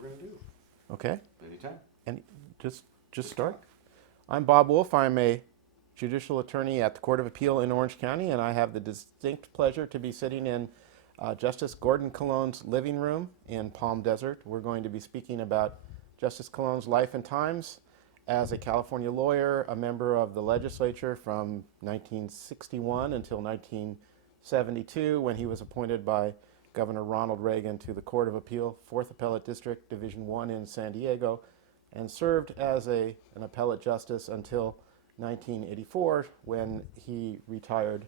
we're going to do. Okay. Anytime. And just start. I'm Bob Wolf. I'm a judicial attorney at the Court of Appeal in Orange County, and I have the distinct pleasure to be sitting in Justice Gordon Cologne's living room in Palm Desert. We're going to be speaking about Justice Cologne's life and times as a California lawyer, a member of the legislature from 1961 until 1972, when he was appointed by Governor Ronald Reagan to the Court of Appeal, 4th Appellate District, Division 1 in San Diego, and served as an appellate justice until 1984, when he retired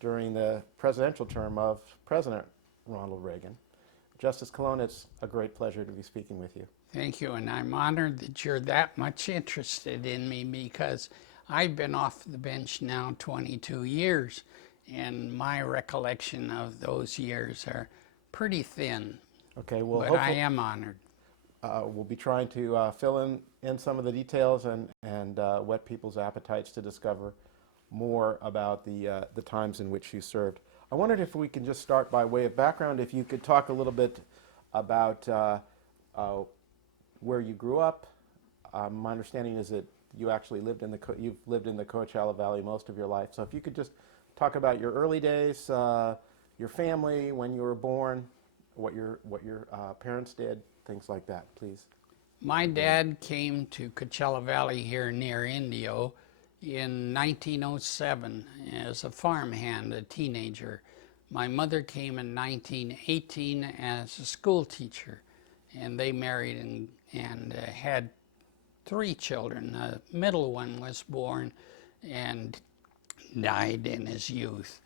during the presidential term of President Ronald Reagan. Justice Cologne, it's a great pleasure to be speaking with you. Thank you, and I'm honored that you're that much interested in me, because I've been off the bench now 22 years, and my recollection of those years are pretty thin. Okay, well, but I am honored. We'll be trying to fill in some of the details and whet people's appetites to discover more about the times in which you served. I wondered if we could just start by way of background, if you could talk a little bit about where you grew up. My understanding is that you actually you've lived in the Coachella Valley most of your life. So if you could just talk about your early days, your family, when you were born, what your parents did, things like that, please. My dad came to Coachella Valley here near Indio in 1907 as a farmhand, a teenager. My mother came in 1918 as a school teacher, and they married and had 3 children. The middle one was born and died in his youth.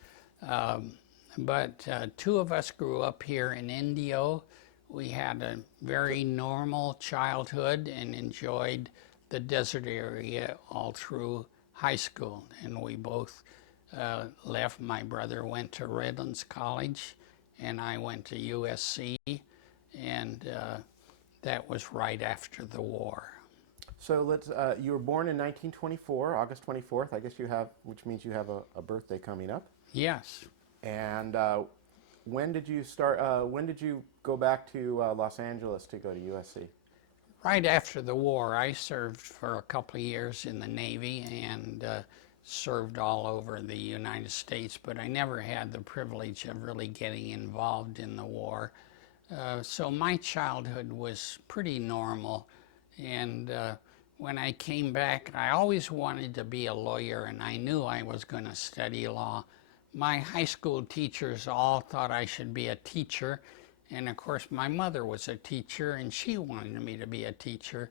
But 2 of us grew up here in Indio. We had a very normal childhood and enjoyed the desert area all through high school. And we both left. My brother went to Redlands College, and I went to USC, and that was right after the war. So you were born in 1924, August 24th. I guess you have, which means you have a birthday coming up. Yes. And when did you start? When did you go back to Los Angeles to go to USC? Right after the war. I served for a couple of years in the Navy and served all over the United States, but I never had the privilege of really getting involved in the war. So my childhood was pretty normal, and when I came back, I always wanted to be a lawyer, and I knew I was going to study law. My high school teachers all thought I should be a teacher, and of course my mother was a teacher, and she wanted me to be a teacher.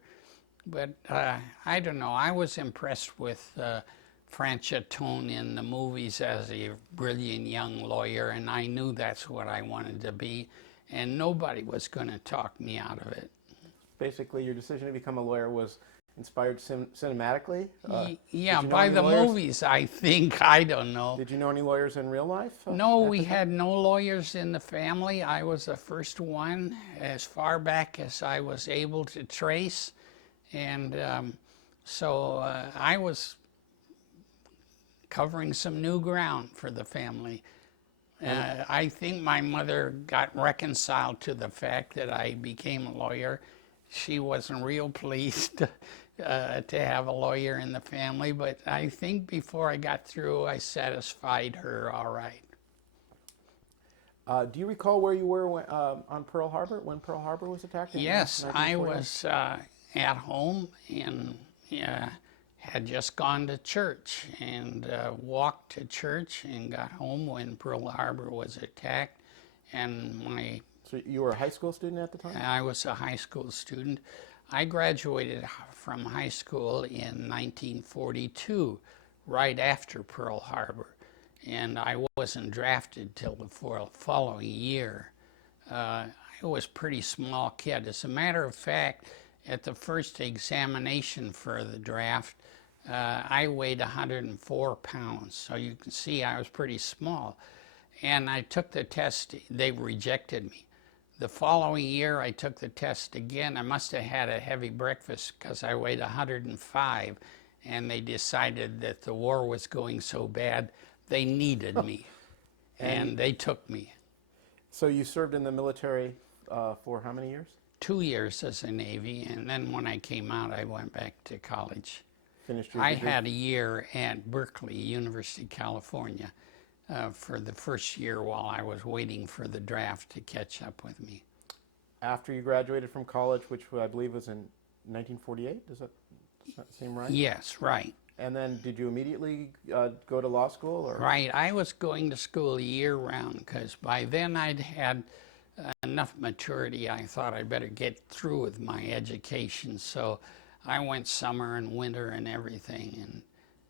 But I don't know, I was impressed with Franchitone in the movies as a brilliant young lawyer, and I knew that's what I wanted to be, and nobody was going to talk me out of it. Basically, your decision to become a lawyer was inspired cinematically? Yeah, by the movies, I think. I don't know. Did you know any lawyers in real life? No, we had no lawyers in the family. I was the first one as far back as I was able to trace. And so I was covering some new ground for the family. I think my mother got reconciled to the fact that I became a lawyer. She wasn't real pleased to have a lawyer in the family, but I think before I got through, I satisfied her all right. Do you recall where you were on Pearl Harbor, when Pearl Harbor was attacked? Yes, I was at home and had just gone to church and walked to church and got home when Pearl Harbor was attacked. And So you were a high school student at the time? I was a high school student. I graduated from high school in 1942, right after Pearl Harbor, and I wasn't drafted till the following year. I was a pretty small kid. As a matter of fact, at the first examination for the draft, I weighed 104 pounds, so you can see I was pretty small. And I took the test. They rejected me. The following year, I took the test again. I must have had a heavy breakfast because I weighed 105, and they decided that the war was going so bad, they needed me, and they took me. So you served in the military for how many years? 2 years as a Navy, and then when I came out, I went back to college. Finished your I degree? had a year at Berkeley, University of California, for the first year while I was waiting for the draft to catch up with me. After you graduated from college, which I believe was in 1948, does that seem right? Yes, right. And then did you immediately go to law school? Or? Right. I was going to school year round because by then I'd had enough maturity. I thought I'd better get through with my education. So I went summer and winter and everything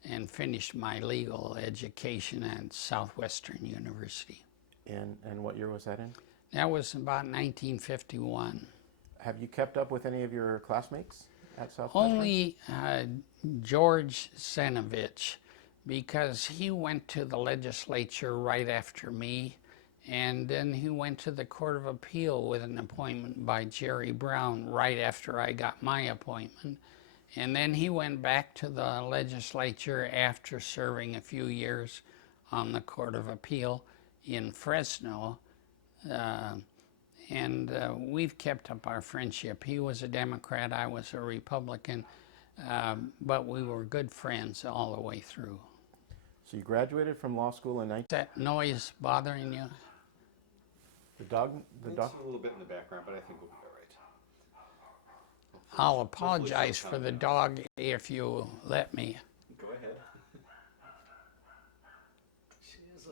and finished my legal education at Southwestern University. And what year was that in? That was about 1951. Have you kept up with any of your classmates at Southwestern? Only George Senovich, because he went to the legislature right after me, and then he went to the Court of Appeal with an appointment by Jerry Brown right after I got my appointment. And then he went back to the legislature after serving a few years on the Court of Appeal in Fresno. And we've kept up our friendship. He was a Democrat, I was a Republican, but we were good friends all the way through. So you graduated from law school in 19... Is that noise bothering you? The dog? It's a little bit in the background, but I think we'll be all right. I'll apologize for the dog if you let me. Go ahead. She's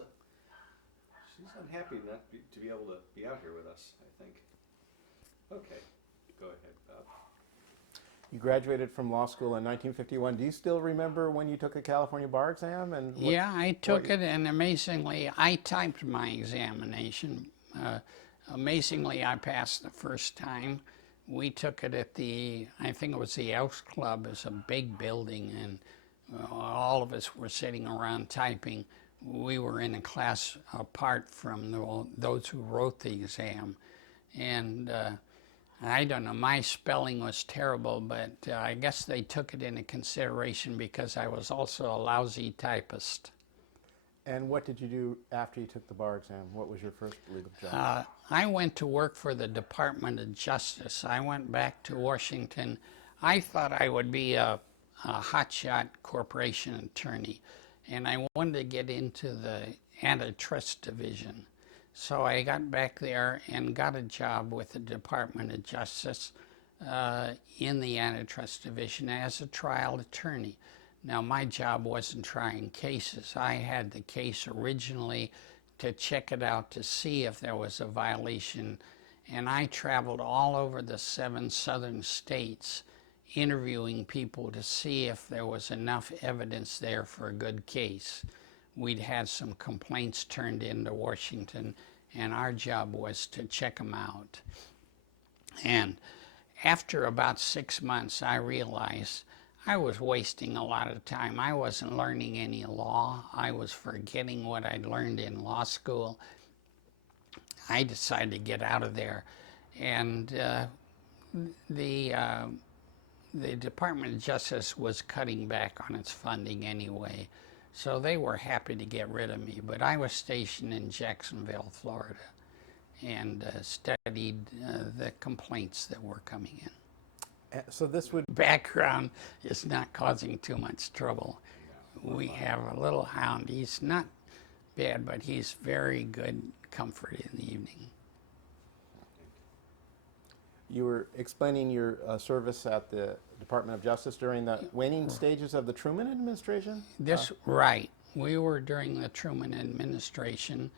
unhappy not to be able to be out here with us, I think. Okay, go ahead, Bob. You graduated from law school in 1951. Do you still remember when you took a California bar exam? And Yeah, I took it, and amazingly, I typed my examination. Amazingly, I passed the first time. We took it at I think it was the Elks Club. It's a big building, and all of us were sitting around typing. We were in a class apart from those who wrote the exam. And I don't know, my spelling was terrible, but I guess they took it into consideration because I was also a lousy typist. And what did you do after you took the bar exam? What was your first legal job? I went to work for the Department of Justice. I went back to Washington. I thought I would be a hotshot corporation attorney, and I wanted to get into the antitrust division. So I got back there and got a job with the Department of Justice in the antitrust division as a trial attorney. Now, my job wasn't trying cases. I had the case originally to check it out to see if there was a violation, and I traveled all over the 7 southern states interviewing people to see if there was enough evidence there for a good case. We'd had some complaints turned into Washington, and our job was to check them out. And after about 6 months, I realized I was wasting a lot of time. I wasn't learning any law. I was forgetting what I'd learned in law school. I decided to get out of there. And the Department of Justice was cutting back on its funding anyway, so they were happy to get rid of me. But I was stationed in Jacksonville, Florida, and studied the complaints that were coming in. So this would... Background is not causing too much trouble. We have a little hound. He's not bad, but he's very good comfort in the evening. You were explaining your service at the Department of Justice during the waning stages of the Truman administration? Right. We were during the Truman administration,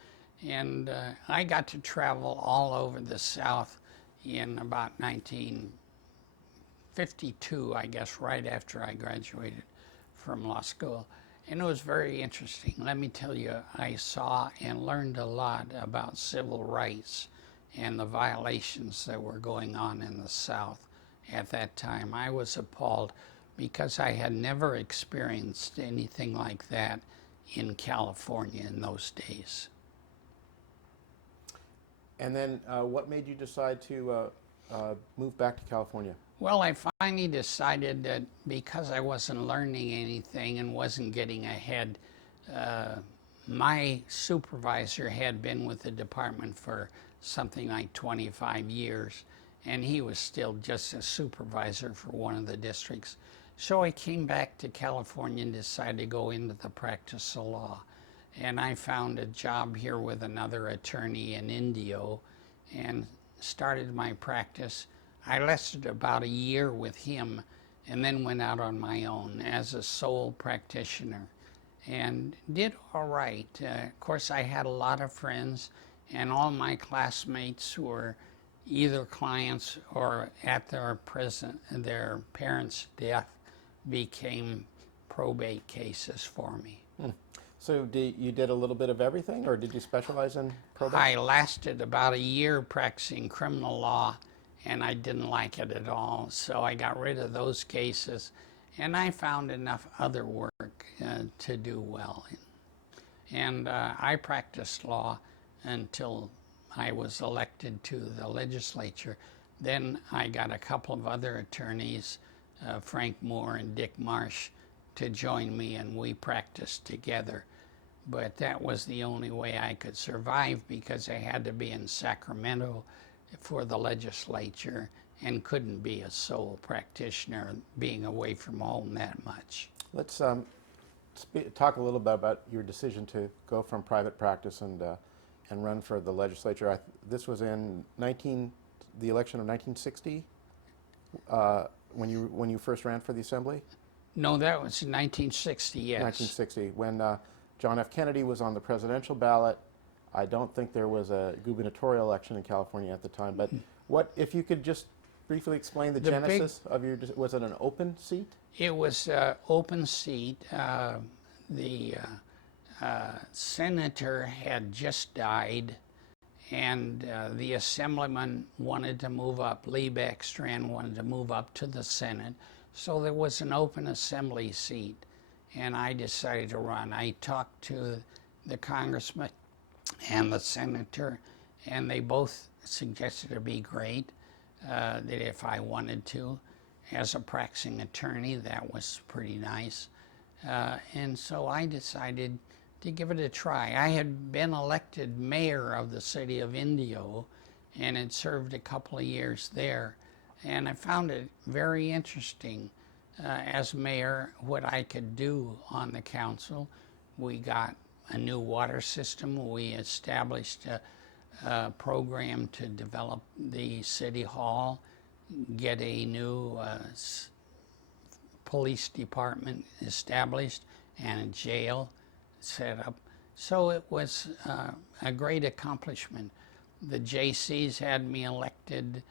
and I got to travel all over the South in about 1952, I guess, right after I graduated from law school. And it was very interesting. Let me tell you, I saw and learned a lot about civil rights and the violations that were going on in the South at that time. I was appalled because I had never experienced anything like that in California in those days. And then what made you decide to move back to California? Well, I finally decided that because I wasn't learning anything and wasn't getting ahead, my supervisor had been with the department for something like 25 years, and he was still just a supervisor for one of the districts. So I came back to California and decided to go into the practice of law. And I found a job here with another attorney in Indio and started my practice. I lasted about a year with him and then went out on my own as a sole practitioner and did all right. Of course, I had a lot of friends, and all my classmates were either clients or at their parents' death became probate cases for me. So you did a little bit of everything, or did you specialize in probate? I lasted about a year practicing criminal law, and I didn't like it at all, so I got rid of those cases, and I found enough other work to do well. And I practiced law until I was elected to the legislature. Then I got a couple of other attorneys, Frank Moore and Dick Marsh, to join me, and we practiced together. But that was the only way I could survive, because I had to be in Sacramento for the legislature and couldn't be a sole practitioner being away from home that much. Let's talk a little bit about your decision to go from private practice and run for the legislature. This was in the election of 1960, when you first ran for the assembly? No, that was in 1960, yes. 1960, when John F. Kennedy was on the presidential ballot. I don't think there was a gubernatorial election in California at the time, but what if you could just briefly explain the genesis of your, was it an open seat? It was an open seat. The senator had just died, and the assemblyman wanted to move up. Lee Backstrand wanted to move up to the Senate, so there was an open assembly seat, and I decided to run. I talked to the congressman and the senator, and they both suggested it'd be great that if I wanted to. As a practicing attorney, that was pretty nice. And so I decided to give it a try. I had been elected mayor of the city of Indio and had served a couple of years there. And I found it very interesting as mayor what I could do on the council. We got a new water system. We established a program to develop the city hall, get a new police department established, and a jail set up. So it was a great accomplishment. The JCs had me elected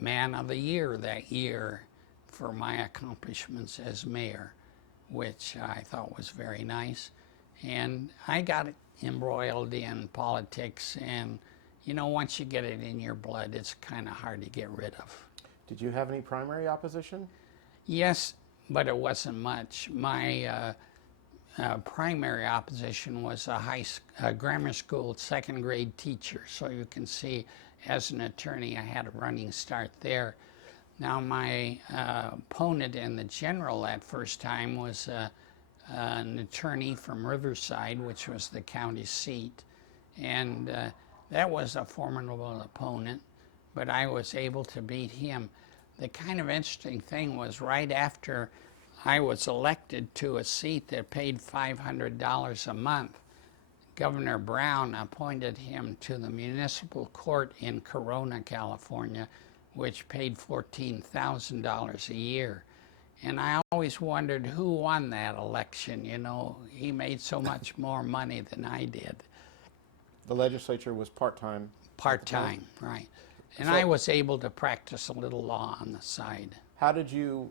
Man of the Year that year for my accomplishments as mayor, which I thought was very nice. And I got embroiled in politics, and you know, once you get it in your blood, it's kind of hard to get rid of. Did you have any primary opposition? Yes, but it wasn't much. My primary opposition was a grammar school second grade teacher. So you can see, as an attorney, I had a running start there. Now my opponent in the general that first time was an attorney from Riverside, which was the county seat. And that was a formidable opponent, but I was able to beat him. The kind of interesting thing was right after I was elected to a seat that paid $500 a month, Governor Brown appointed him to the municipal court in Corona, California, which paid $14,000 a year. And I always wondered who won that election. You know, he made so much more money than I did. The legislature was part-time? Part-time, right. And So- I was able to practice a little law on the side. How did you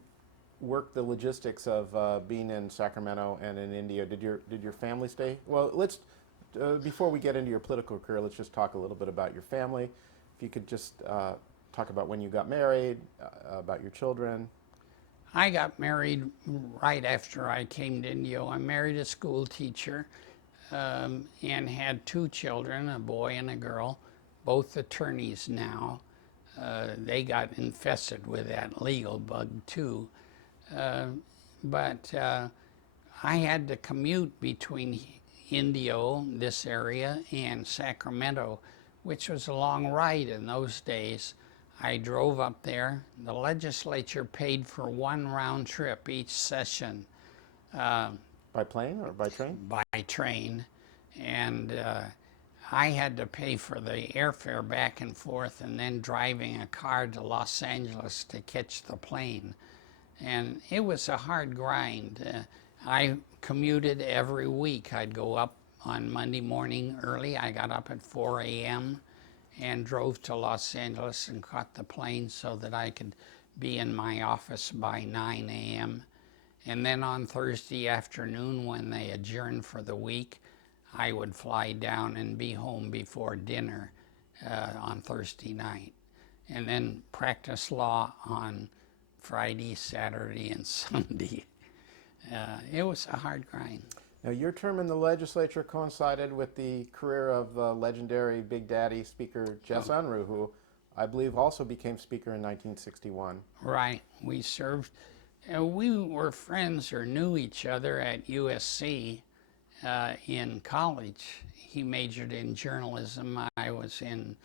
work the logistics of being in Sacramento and in India? Did your family stay? Well, let's before we get into your political career, let's just talk a little bit about your family. If you could just talk about when you got married, about your children. I got married right after I came to Indio. I married a school teacher and had two children, a boy and a girl, both attorneys now. They got infested with that legal bug too. But I had to commute between Indio, this area, and Sacramento, which was a long ride in those days. I drove up there. The legislature paid for one round trip each session. By plane or by train? By train, and I had to pay for the airfare back and forth and then driving a car to Los Angeles to catch the plane. And it was a hard grind. I commuted every week. I'd go up on Monday morning early. I got up at 4 a.m. and drove to Los Angeles and caught the plane so that I could be in my office by 9 a.m. And then on Thursday afternoon, when they adjourned for the week, I would fly down and be home before dinner on Thursday night. And then practice law on Friday, Saturday, and Sunday. It was a hard grind. Now, your term in the legislature coincided with the career of the legendary Big Daddy Speaker Jess Unruh, who I believe also became Speaker in 1961. Right. We served. We were friends or knew each other at USC in college. He majored in journalism. I was in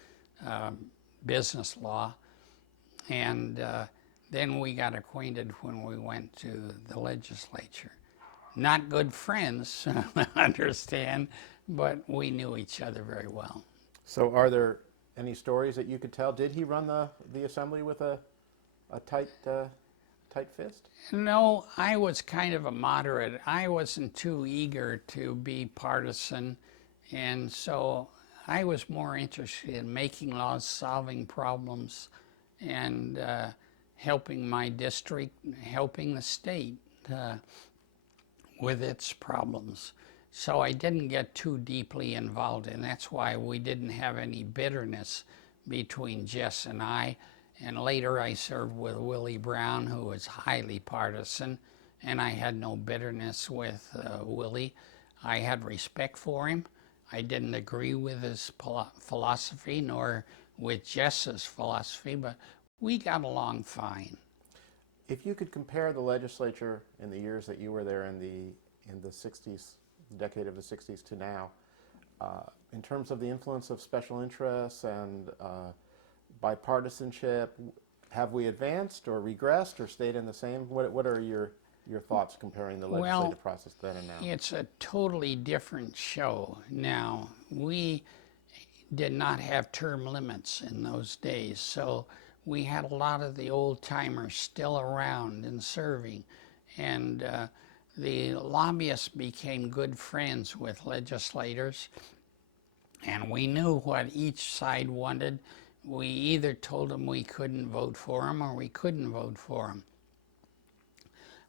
business law. And then we got acquainted when we went to the legislature. Not good friends, understand, but we knew each other very well. So are there any stories that you could tell? Did he run the assembly with a tight fist? No, I was kind of a moderate. I wasn't too eager to be partisan, and so I was more interested in making laws, solving problems, and helping my district, helping the state with its problems. So I didn't get too deeply involved, and that's why we didn't have any bitterness between Jess and I. And later I served with Willie Brown, who was highly partisan, and I had no bitterness with Willie. I had respect for him. I didn't agree with his philosophy, nor with Jess's philosophy, but we got along fine. If you could compare the legislature in the years that you were there in the 60s, decade of the 60s to now, in terms of the influence of special interests and bipartisanship, have we advanced or regressed or stayed in the same? What are your thoughts comparing the legislative process then and now? It's a totally different show now. We did not have term limits in those days, so we had a lot of the old-timers still around and serving, and the lobbyists became good friends with legislators, and we knew what each side wanted. We either told them we couldn't vote for them or we couldn't vote for them.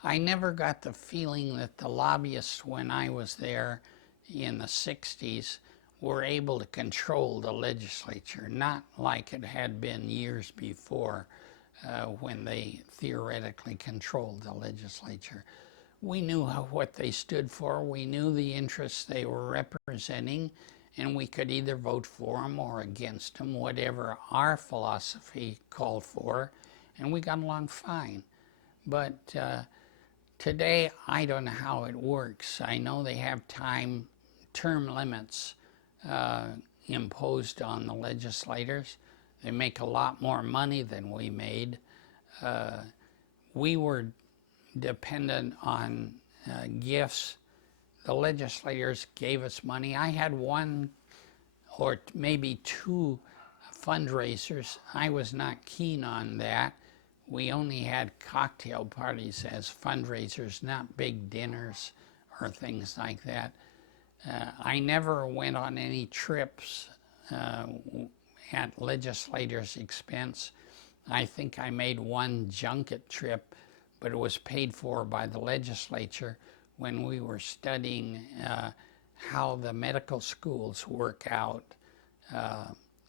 I never got the feeling that the lobbyists, when I was there in the 60s, were able to control the legislature, not like it had been years before when they theoretically controlled the legislature. We knew what they stood for, we knew the interests they were representing, and we could either vote for them or against them, whatever our philosophy called for, and we got along fine. But today, I don't know how it works. I know they have term limits imposed on the legislators. They make a lot more money than we made. We were dependent on gifts. The legislators gave us money. I had one or maybe two fundraisers. I was not keen on that. We only had cocktail parties as fundraisers, not big dinners or things like that. I never went on any trips at legislators' expense. I think I made one junket trip, but it was paid for by the legislature when we were studying how the medical schools work out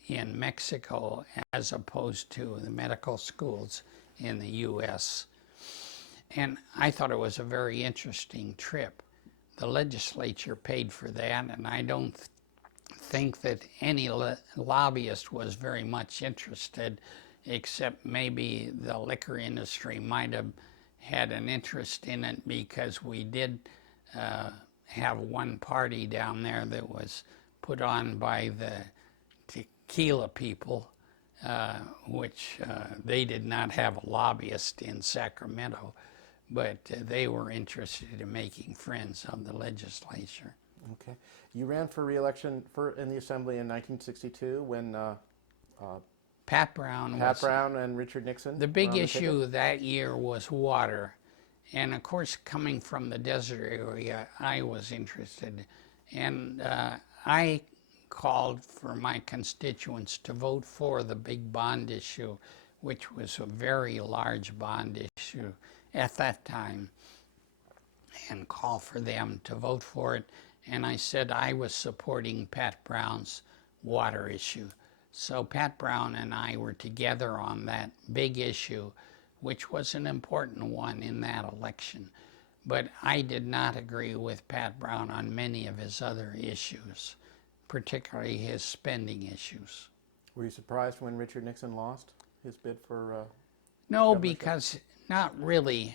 in Mexico as opposed to the medical schools in the U.S. And I thought it was a very interesting trip. The legislature paid for that, and I don't think that any lobbyist was very much interested, except maybe the liquor industry might have had an interest in it because we did have one party down there that was put on by the tequila people which they did not have a lobbyist in Sacramento, but they were interested in making friends of the legislature. Okay. You ran for re-election in the Assembly in 1962 when Pat Brown and Richard Nixon. The big issue that year was water. And of course, coming from the desert area, I was interested. And I called for my constituents to vote for the big bond issue, which was a very large bond issue at that time, and call for them to vote for it. And I said I was supporting Pat Brown's water issue. So Pat Brown and I were together on that big issue, which was an important one in that election. But I did not agree with Pat Brown on many of his other issues, particularly his spending issues. Were you surprised when Richard Nixon lost his bid for No, because not really.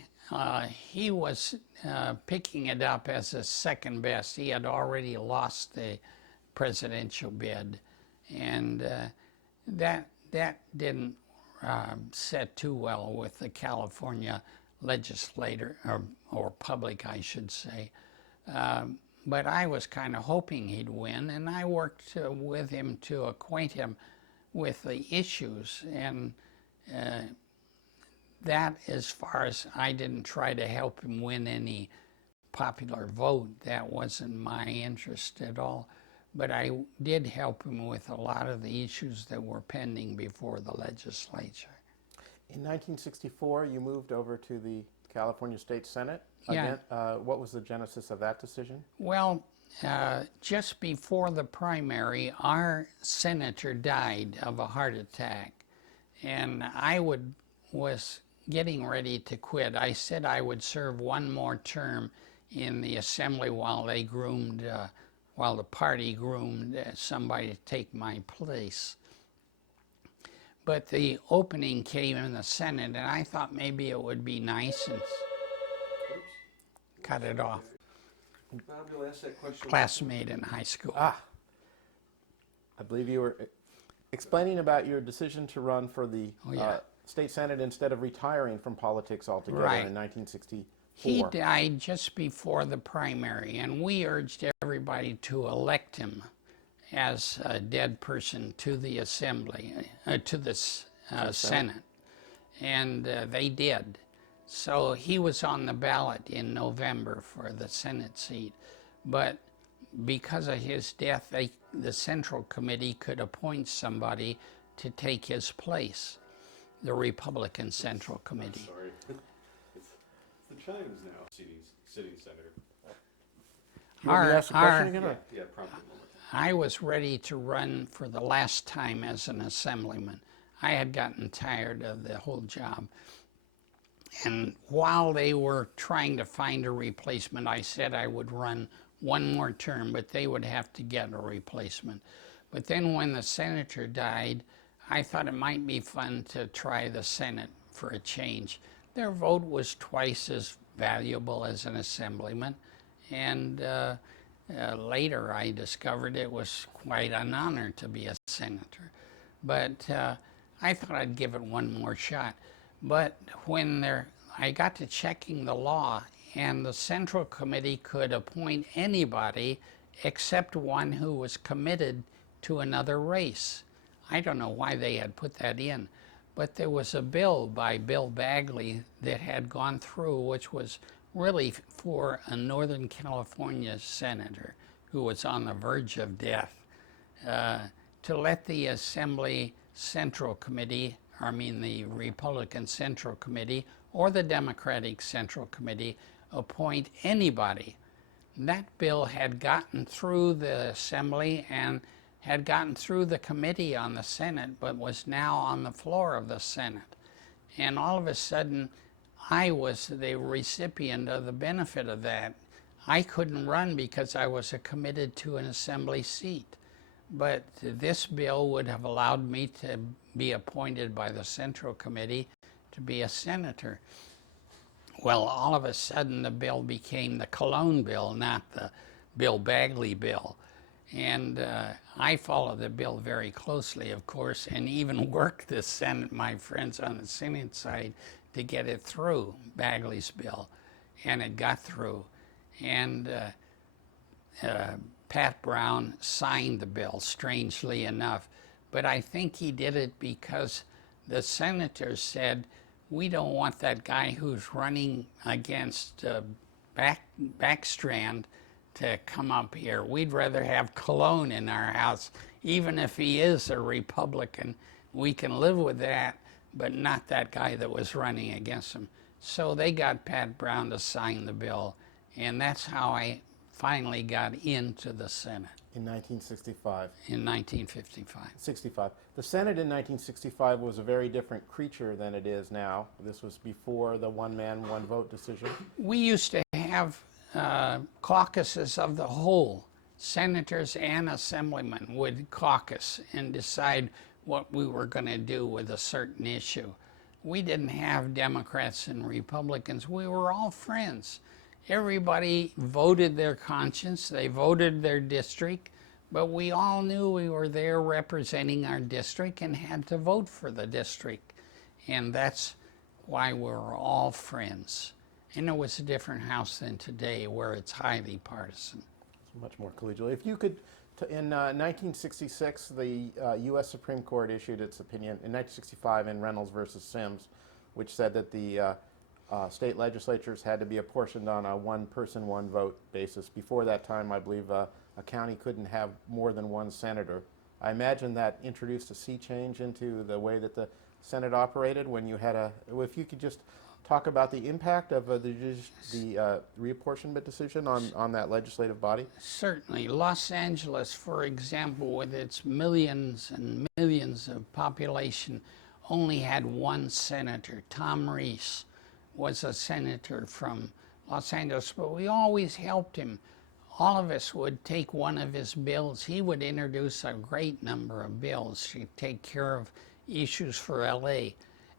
He was picking it up as a second best. He had already lost the presidential bid. And that didn't set too well with the California legislator, or public, I should say. But I was kind of hoping he'd win, and I worked with him to acquaint him with the issues. And that, as far as I didn't try to help him win any popular vote, that wasn't my interest at all. But I did help him with a lot of the issues that were pending before the legislature. In 1964, you moved over to the California State Senate. Yeah. What was the genesis of that decision? Well, just before the primary, our senator died of a heart attack. And I was getting ready to quit. I said I would serve one more term in the assembly while they groomed while the party groomed somebody to take my place. But the opening came in the Senate, and I thought maybe it would be nice and cut it off. Bob, you'll ask that question. Classmate in high school. I believe you were explaining about your decision to run for the state senate instead of retiring from politics altogether in 1964. He died just before the primary, and we urged everybody to elect him as a dead person to the assembly, to the Senate, and they did. So he was on the ballot in November for the Senate seat, but because of his death, the Central Committee could appoint somebody to take his place, the Republican Central Committee. I'm sorry. It's the chimes now. Sitting senator. You want me to ask the question again? Yeah, prompt me one more time. I was ready to run for the last time as an assemblyman. I had gotten tired of the whole job. And while they were trying to find a replacement, I said I would run one more term, but they would have to get a replacement. But then when the senator died, I thought it might be fun to try the Senate for a change. Their vote was twice as valuable as an assemblyman, and later I discovered it was quite an honor to be a senator. But I thought I'd give it one more shot. But when I got to checking the law, and the Central Committee could appoint anybody except one who was committed to another race. I don't know why they had put that in, but there was a bill by Bill Bagley that had gone through, which was really for a Northern California senator who was on the verge of death, to let the Assembly Central Committee, the Republican Central Committee or the Democratic Central Committee, appoint anybody. That bill had gotten through the Assembly and had gotten through the committee on the Senate, but was now on the floor of the Senate. And all of a sudden, I was the recipient of the benefit of that. I couldn't run because I was committed to an Assembly seat. But this bill would have allowed me to be appointed by the Central Committee to be a senator. Well, all of a sudden the bill became the Cologne bill, not the Bill Bagley bill. And I follow the bill very closely, of course, and even worked the Senate, my friends on the Senate side, to get it through, Bagley's bill. And it got through. And Pat Brown signed the bill, strangely enough. But I think he did it because the senators said, we don't want that guy who's running against Backstrand to come up here. We'd rather have Cologne in our house. Even if he is a Republican, we can live with that, but not that guy that was running against him. So they got Pat Brown to sign the bill, and that's how I finally got into the Senate. In 1965. In 1955. 65. The Senate in 1965 was a very different creature than it is now. This was before the one man, one vote decision. We used to have caucuses of the whole. Senators and assemblymen would caucus and decide what we were going to do with a certain issue. We didn't have Democrats and Republicans. We were all friends. Everybody voted their conscience. They voted their district, but we all knew we were there representing our district and had to vote for the district. And that's why we were all friends. And it was a different house than today, where it's highly partisan. It's much more collegial. If you could, in 1966, the U.S. Supreme Court issued its opinion, in 1965 in Reynolds versus Sims, which said that the state legislatures had to be apportioned on a one-person, one-vote basis. Before that time, I believe a county couldn't have more than one senator. I imagine that introduced a sea change into the way that the Senate operated when you had if you could just talk about the impact of the reapportionment decision on that legislative body? Certainly. Los Angeles, for example, with its millions and millions of population, only had one senator. Tom Reese was a senator from Los Angeles, but we always helped him. All of us would take one of his bills. He would introduce a great number of bills to take care of issues for LA.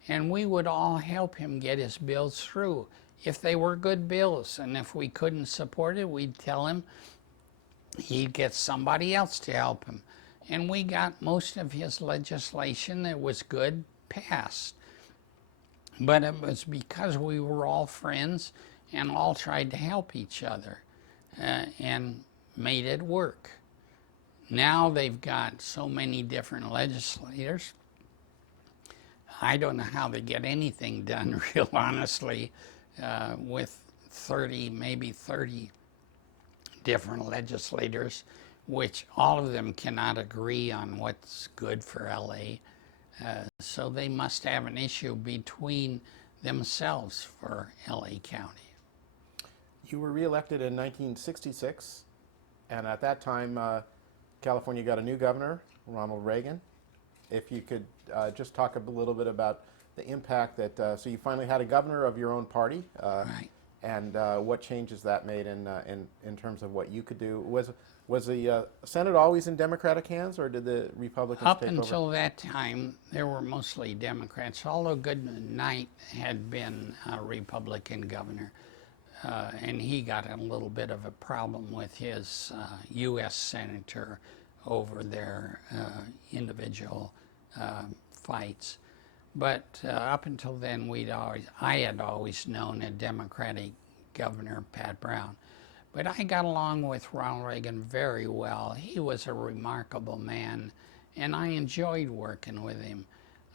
And we would all help him get his bills through if they were good bills. And if we couldn't support it, we'd tell him he'd get somebody else to help him. And we got most of his legislation that was good passed. But it was because we were all friends and all tried to help each other and made it work. Now they've got so many different legislators. I don't know how they get anything done, real honestly, with 30 different legislators, which all of them cannot agree on what's good for LA. So they must have an issue between themselves for LA County. You were reelected in 1966, and at that time, California got a new governor, Ronald Reagan. If you could just talk a little bit about the impact that, so you finally had a governor of your own party, Right. and what changes that made in terms of what you could do. Was the Senate always in Democratic hands, or did the Republicans Up take until over? that time, there were mostly Democrats, although Goodnight had been a Republican governor. And he got a little bit of a problem with his U.S. senator over their individual fights. But up until then, I had always known a Democratic governor, Pat Brown. But I got along with Ronald Reagan very well. He was a remarkable man, and I enjoyed working with him.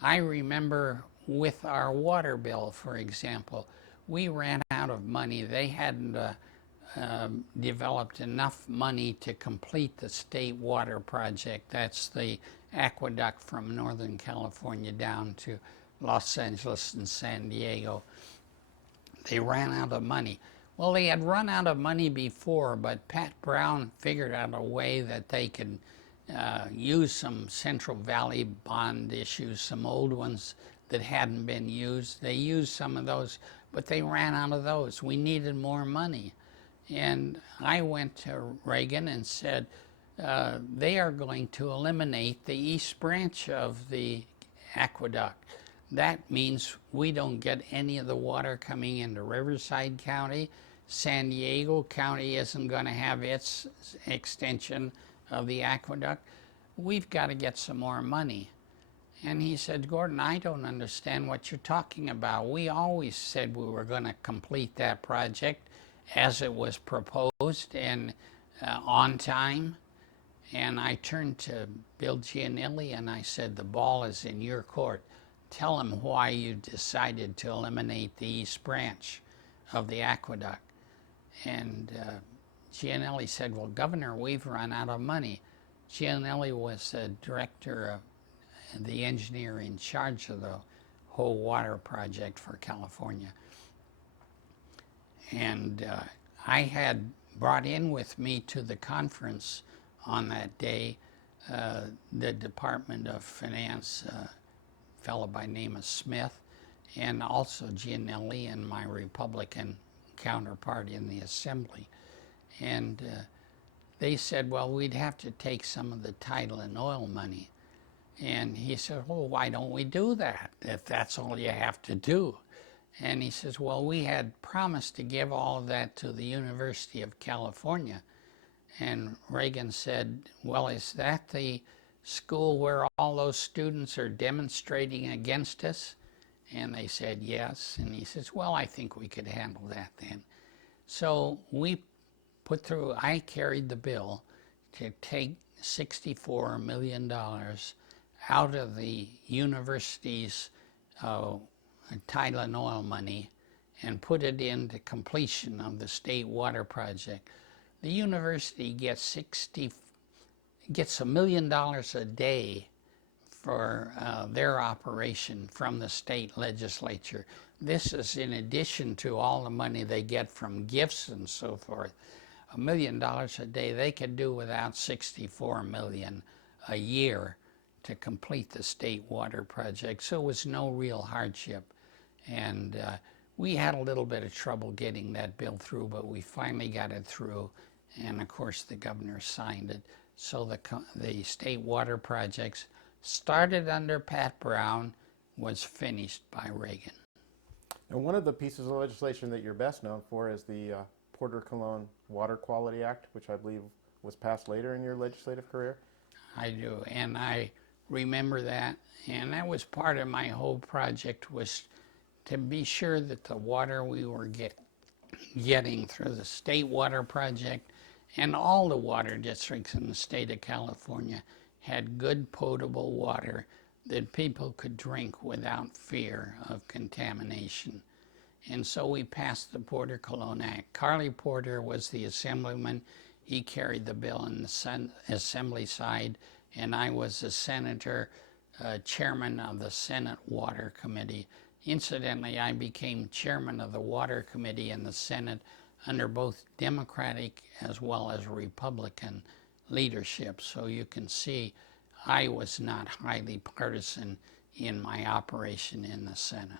I remember with our water bill, for example, we ran out of money. They hadn't developed enough money to complete the state water project. That's the aqueduct from Northern California down to Los Angeles and San Diego. They ran out of money. Well, they had run out of money before, but Pat Brown figured out a way that they could use some Central Valley bond issues, some old ones that hadn't been used. They used some of those, but they ran out of those. We needed more money. And I went to Reagan and said, they are going to eliminate the east branch of the aqueduct. That means we don't get any of the water coming into Riverside County. San Diego County isn't going to have its extension of the aqueduct. We've got to get some more money. And he said, Gordon, I don't understand what you're talking about. We always said we were going to complete that project as it was proposed and on time. And I turned to Bill Gianelli and I said, the ball is in your court. Tell him why you decided to eliminate the East Branch of the aqueduct. And Gianelli said, well, Governor, we've run out of money. Gianelli was the director of the engineer in charge of the whole water project for California. And I had brought in with me to the conference on that day the Department of Finance, fellow by name of Smith, and also Gianelli and my Republican counterpart in the Assembly. And they said, well, we'd have to take some of the tidal and oil money. And he said, well, why don't we do that if that's all you have to do? And he says, well, we had promised to give all of that to the University of California. And Reagan said, well, is that the school where all those students are demonstrating against us? And they said, yes. And he says, well, I think we could handle that then. So we I carried the bill to take $64 million out of the university's tidal and oil money and put it into completion of the state water project. The university gets $1 million a day for their operation from the state legislature. This is in addition to all the money they get from gifts and so forth. $1 million a day. They could do without $64 million a year to complete the state water project, so it was no real hardship. And we had a little bit of trouble getting that bill through, but we finally got it through, and of course the governor signed it. So the state water projects started under Pat Brown, was finished by Reagan. And one of the pieces of legislation that you're best known for is the Porter-Cologne Water Quality Act, which I believe was passed later in your legislative career. I do, and I remember that, and that was part of my whole project, was to be sure that the water we were getting through the state water project and all the water districts in the state of California had good potable water that people could drink without fear of contamination. And so we passed the Porter-Cologne Act. Carly Porter was the assemblyman. He carried the bill in the assembly side, and I was the senator, chairman of the Senate Water Committee. Incidentally, I became chairman of the Water Committee in the Senate under both Democratic as well as Republican leadership. So you can see I was not highly partisan in my operation in the Senate.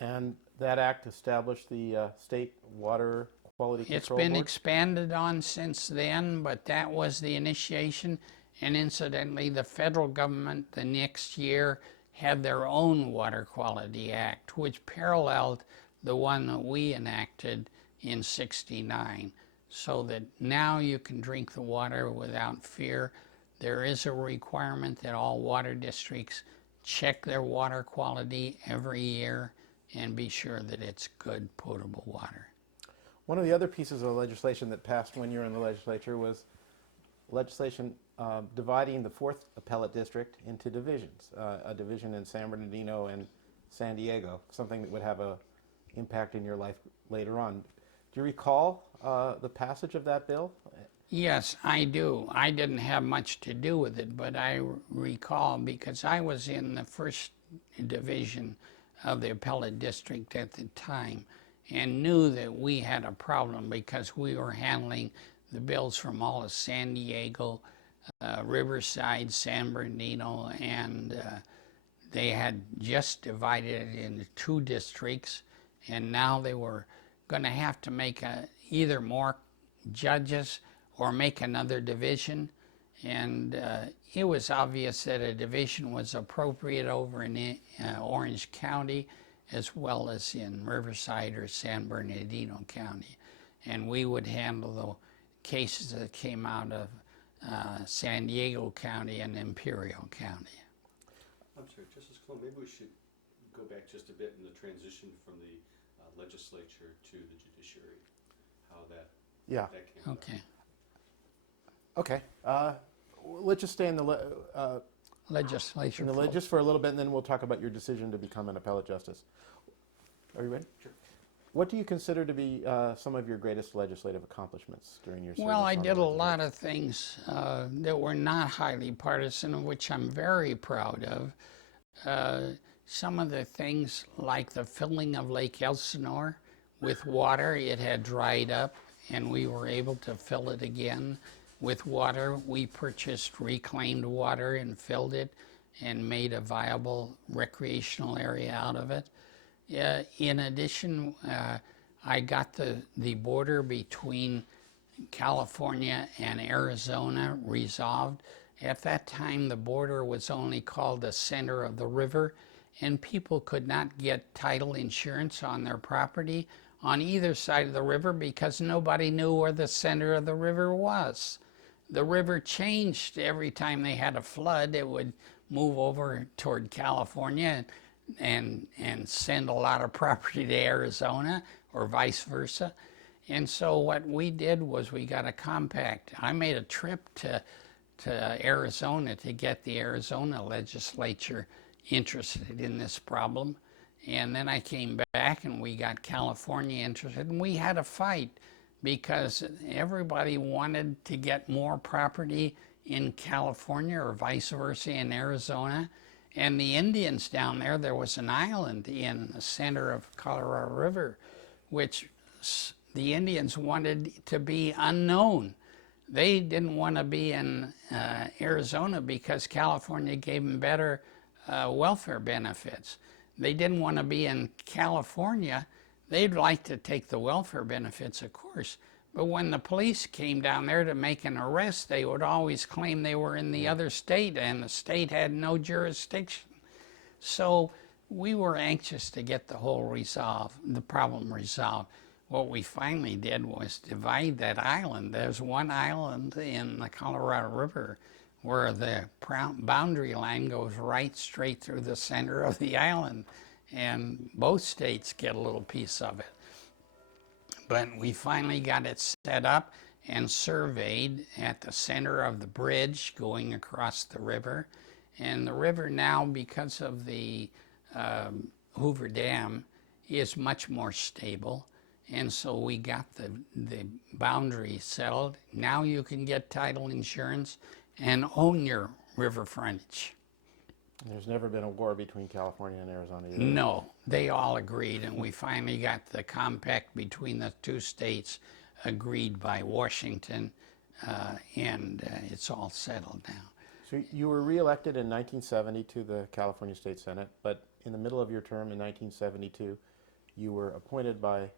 And that act established the State Water Quality Control It's been Board? expanded on since then, but that was the initiation. And incidentally, the federal government the next year had their own Water Quality Act, which paralleled the one that we enacted in '69, so that now you can drink the water without fear. There is a requirement that all water districts check their water quality every year and be sure that it's good potable water. One of the other pieces of legislation that passed when you were in the legislature was legislation dividing the 4th Appellate District into divisions, a division in San Bernardino and San Diego, something that would have an impact in your life later on. Do you recall the passage of that bill? Yes, I do. I didn't have much to do with it, but I recall because I was in the 1st Division of the Appellate District at the time and knew that we had a problem because we were handling the bills from all of San Diego, Riverside, San Bernardino, and they had just divided it into 2 districts, and now they were going to have to make either more judges or make another division. And it was obvious that a division was appropriate over in Orange County as well as in Riverside or San Bernardino County. And we would handle the cases that came out of San Diego County and Imperial County. I'm sorry, Justice Cologne, maybe we should go back just a bit in the transition from the legislature to the judiciary, how that, Yeah. that came about. Okay. Okay. Let's just stay in the Legislature. just for a little bit, and then we'll talk about your decision to become an appellate justice. Are you ready? Sure. What do you consider to be some of your greatest legislative accomplishments during your service? Well, I on the did a legislature? lot of things that were not highly partisan, of which I'm very proud of. Some of the things like the filling of Lake Elsinore with water, it had dried up and we were able to fill it again with water. We purchased reclaimed water and filled it and made a viable recreational area out of it. In addition, I got the border between California and Arizona resolved. At that time, the border was only called the center of the river, and people could not get title insurance on their property on either side of the river because nobody knew where the center of the river was. The river changed every time they had a flood. It would move over toward California and send a lot of property to Arizona or vice versa. And so what we did was we got a compact. I made a trip to Arizona to get the Arizona legislature interested in this problem. And then I came back and we got California interested, and we had a fight because everybody wanted to get more property in California or vice versa in Arizona. And the Indians down there was an island in the center of Colorado River, which the Indians wanted to be unknown. They didn't want to be in Arizona because California gave them better welfare benefits. They didn't want to be in California. They'd like to take the welfare benefits, of course, but when the police came down there to make an arrest, they would always claim they were in the other state, and the state had no jurisdiction. So we were anxious to get the problem resolved. What we finally did was divide that island. There's one island in the Colorado River where the boundary line goes right straight through the center of the island, and both states get a little piece of it. But we finally got it set up and surveyed at the center of the bridge going across the river. And the river now, because of the Hoover Dam, is much more stable. And so we got the boundary settled. Now you can get title insurance and own your river frontage. There's never been a war between California and Arizona either. No, they all agreed, and we finally got the compact between the two states agreed by Washington, and it's all settled now. So you were reelected in 1970 to the California State Senate, but in the middle of your term in 1972, you were appointed by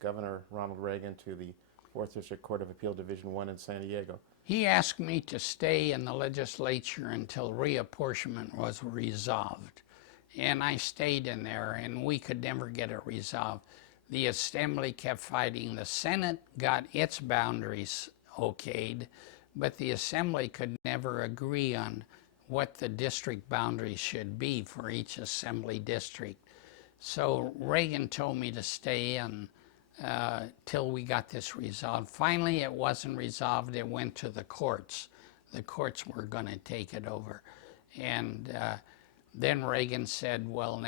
Governor Ronald Reagan to the 4th District Court of Appeal Division 1 in San Diego. He asked me to stay in the legislature until reapportionment was resolved. And I stayed in there, and we could never get it resolved. The Assembly kept fighting. The Senate got its boundaries okayed, but the Assembly could never agree on what the district boundaries should be for each Assembly district. So Reagan told me to stay in till we got this resolved. Finally, it wasn't resolved. It went to the courts. The courts were going to take it over. And then Reagan said, well,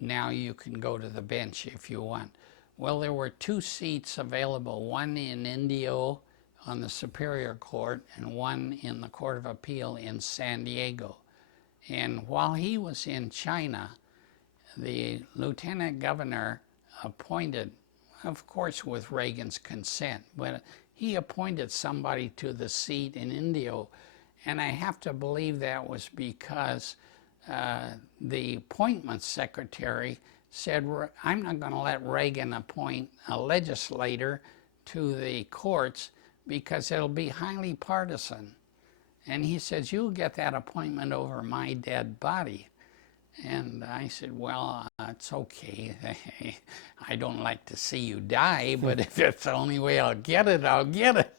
now you can go to the bench if you want. Well, there were 2 seats available, one in Indio on the Superior Court and one in the Court of Appeal in San Diego. And while he was in China, the lieutenant governor appointed, of course with Reagan's consent, but he appointed somebody to the seat in Indio. And I have to believe that was because the appointment secretary said, I'm not going to let Reagan appoint a legislator to the courts because it'll be highly partisan. And he says, you'll get that appointment over my dead body. And I said, well, it's okay. I don't like to see you die, but if it's the only way I'll get it, I'll get it.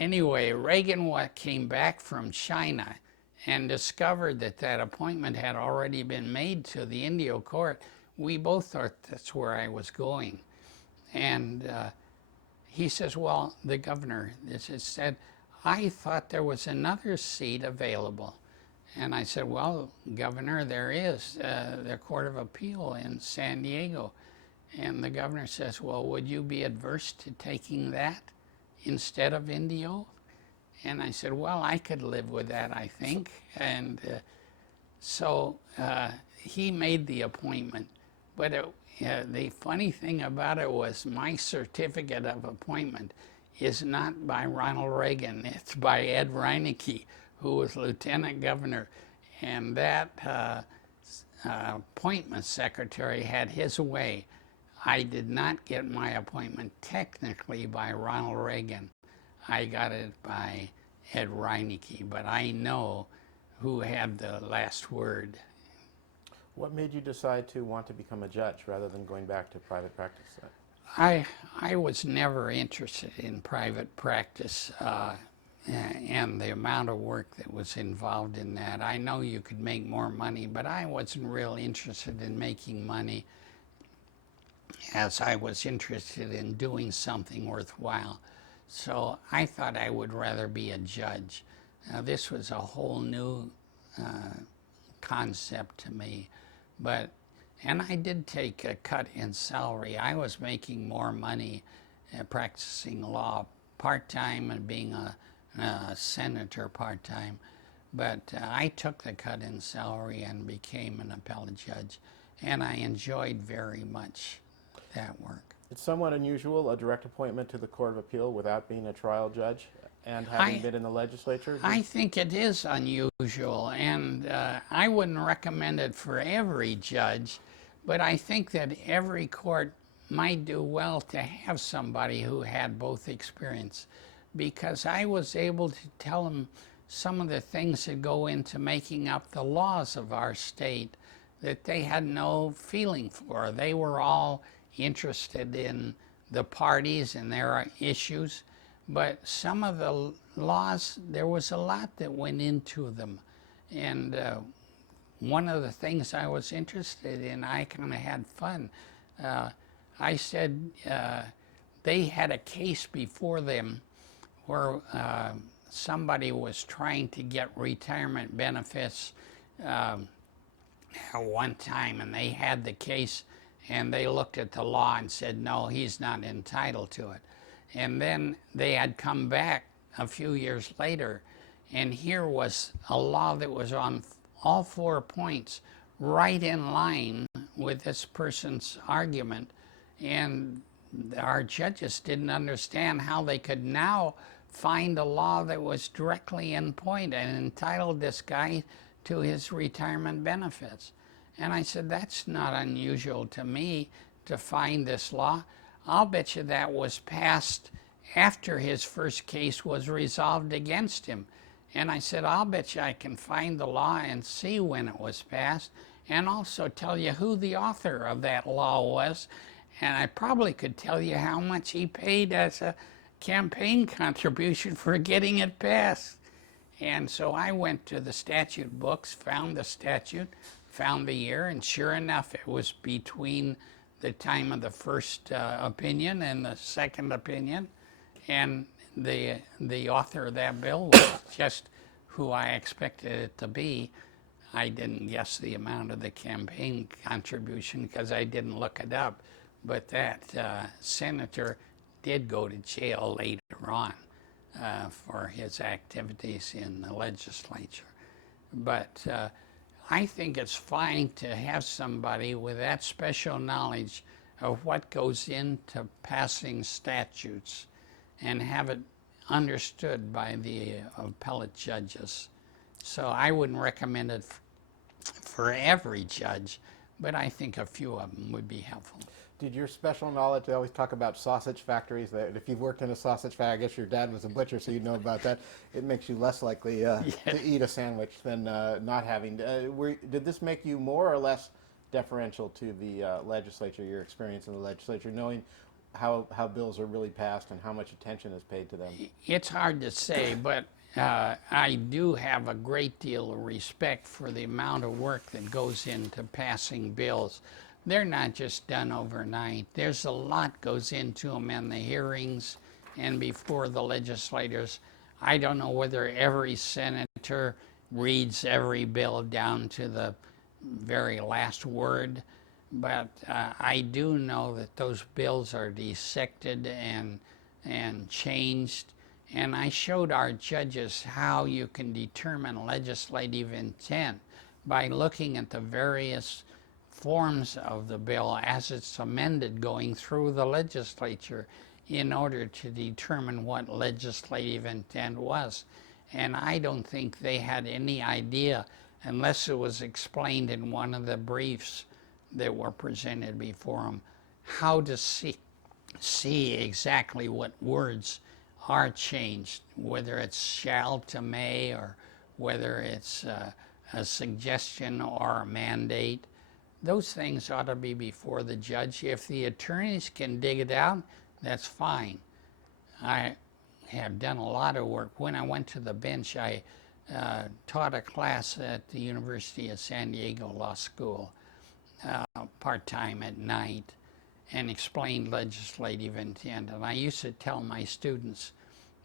Anyway, Reagan came back from China and discovered that that appointment had already been made to the Indio court. We both thought that's where I was going. And he says, well, the governor said, I thought there was another seat available. And I said, well, Governor, there is the Court of Appeal in San Diego. And the governor says, well, would you be adverse to taking that instead of Indio? And I said, well, I could live with that, I think. And so he made the appointment. But the funny thing about it was my certificate of appointment is not by Ronald Reagan. It's by Ed Reinecke, who was lieutenant governor. And that appointment secretary had his way. I did not get my appointment technically by Ronald Reagan. I got it by Ed Reinecke, but I know who had the last word. What made you decide to want to become a judge rather than going back to private practice? I was never interested in private practice and the amount of work that was involved in that. I know you could make more money, but I wasn't real interested in making money as I was interested in doing something worthwhile. So I thought I would rather be a judge. Now, this was a whole new concept to me, and I did take a cut in salary. I was making more money practicing law part-time and being a senator part-time, but I took the cut in salary and became an appellate judge, and I enjoyed very much that work. It's somewhat unusual, a direct appointment to the Court of Appeal without being a trial judge and having been in the legislature. I think it is unusual, and I wouldn't recommend it for every judge, but I think that every court might do well to have somebody who had both experience, because I was able to tell them some of the things that go into making up the laws of our state that they had no feeling for. They were all interested in the parties and their issues, but some of the laws, there was a lot that went into them. And one of the things I was interested in, I kind of had fun. I said they had a case before them where somebody was trying to get retirement benefits at one time, and they had the case, and they looked at the law and said, no, he's not entitled to it. And then they had come back a few years later, and here was a law that was on all 4 points right in line with this person's argument. And our judges didn't understand how they could now find a law that was directly in point and entitled this guy to his retirement benefits. And I said, that's not unusual to me to find this law. I'll bet you that was passed after his first case was resolved against him. And I said, I'll bet you I can find the law and see when it was passed, and also tell you who the author of that law was. And I probably could tell you how much he paid as a campaign contribution for getting it passed. And so I went to the statute books, found the statute, found the year, and sure enough, it was between the time of the first opinion and the second opinion. And the author of that bill was just who I expected it to be. I didn't guess the amount of the campaign contribution because I didn't look it up. But that senator did go to jail later on for his activities in the legislature. But I think it's fine to have somebody with that special knowledge of what goes into passing statutes and have it understood by the appellate judges. So I wouldn't recommend it for every judge, but I think a few of them would be helpful. Did your special knowledge, they always talk about sausage factories, that if you've worked in a sausage factory, I guess your dad was a butcher, so you know about that, it makes you less likely to eat a sandwich than not having. Did this make you more or less deferential to the legislature, your experience in the legislature, knowing how bills are really passed and how much attention is paid to them? It's hard to say, but I do have a great deal of respect for the amount of work that goes into passing bills. They're not just done overnight. There's a lot goes into them in the hearings and before the legislators. I don't know whether every senator reads every bill down to the very last word, but I do know that those bills are dissected and changed. And I showed our judges how you can determine legislative intent by looking at the various forms of the bill as it's amended going through the legislature in order to determine what legislative intent was. And I don't think they had any idea, unless it was explained in one of the briefs that were presented before them, how to see exactly what words are changed, whether it's shall to may, or whether it's a suggestion or a mandate. Those things ought to be before the judge. If the attorneys can dig it out, that's fine. I have done a lot of work. When I went to the bench, I taught a class at the University of San Diego Law School, part-time at night, and explained legislative intent. And I used to tell my students,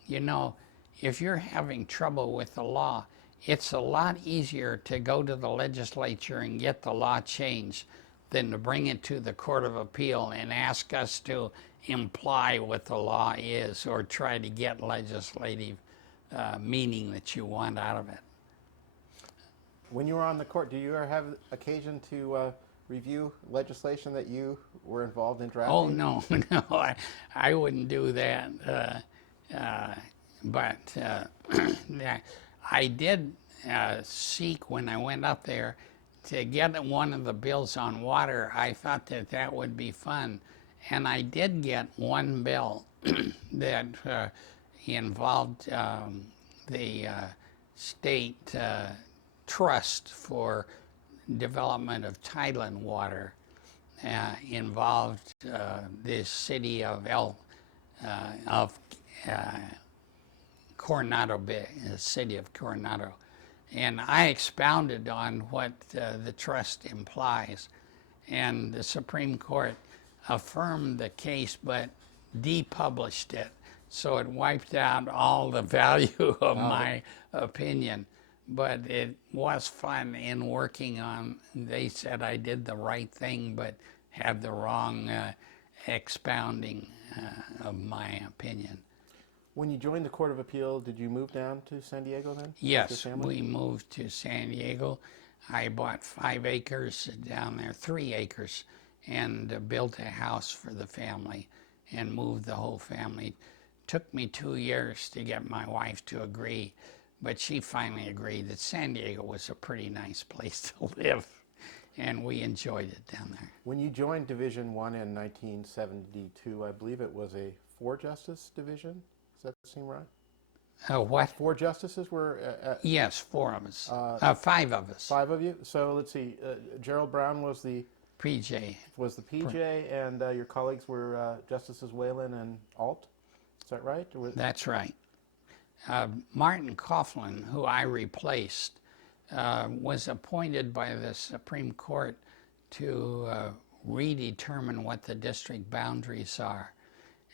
you know, if you're having trouble with the law, it's a lot easier to go to the legislature and get the law changed than to bring it to the Court of Appeal and ask us to imply what the law is or try to get legislative meaning that you want out of it. When you were on the court, do you ever have occasion to review legislation that you were involved in drafting? Oh, no, no, I wouldn't do that. But I did seek, when I went up there, to get one of the bills on water. I thought that that would be fun. And I did get one bill that involved the state trust for development of Thailand water, involved the city of Coronado Bay, the city of Coronado. And I expounded on what the trust implies. And the Supreme Court affirmed the case but depublished it. So it wiped out all the value of my opinion. But it was fun in working on, they said I did the right thing but had the wrong expounding of my opinion. When you joined the Court of Appeal, did you move down to San Diego then? Yes, we moved to San Diego. I bought 5 acres down there, 3 acres, and built a house for the family and moved the whole family. Took me 2 years to get my wife to agree, but she finally agreed that San Diego was a pretty nice place to live, and we enjoyed it down there. When you joined Division 1 in 1972, I believe it was a 4-justice division. Does that seem right? What? 4 justices were? Yes, 4 of us. 5 of us. 5 of you? So let's see, Gerald Brown was the PJ. Was the PJ, and your colleagues were Justices Whalen and Alt? Is that right? That's right. Martin Coughlin, who I replaced, was appointed by the Supreme Court to redetermine what the district boundaries are.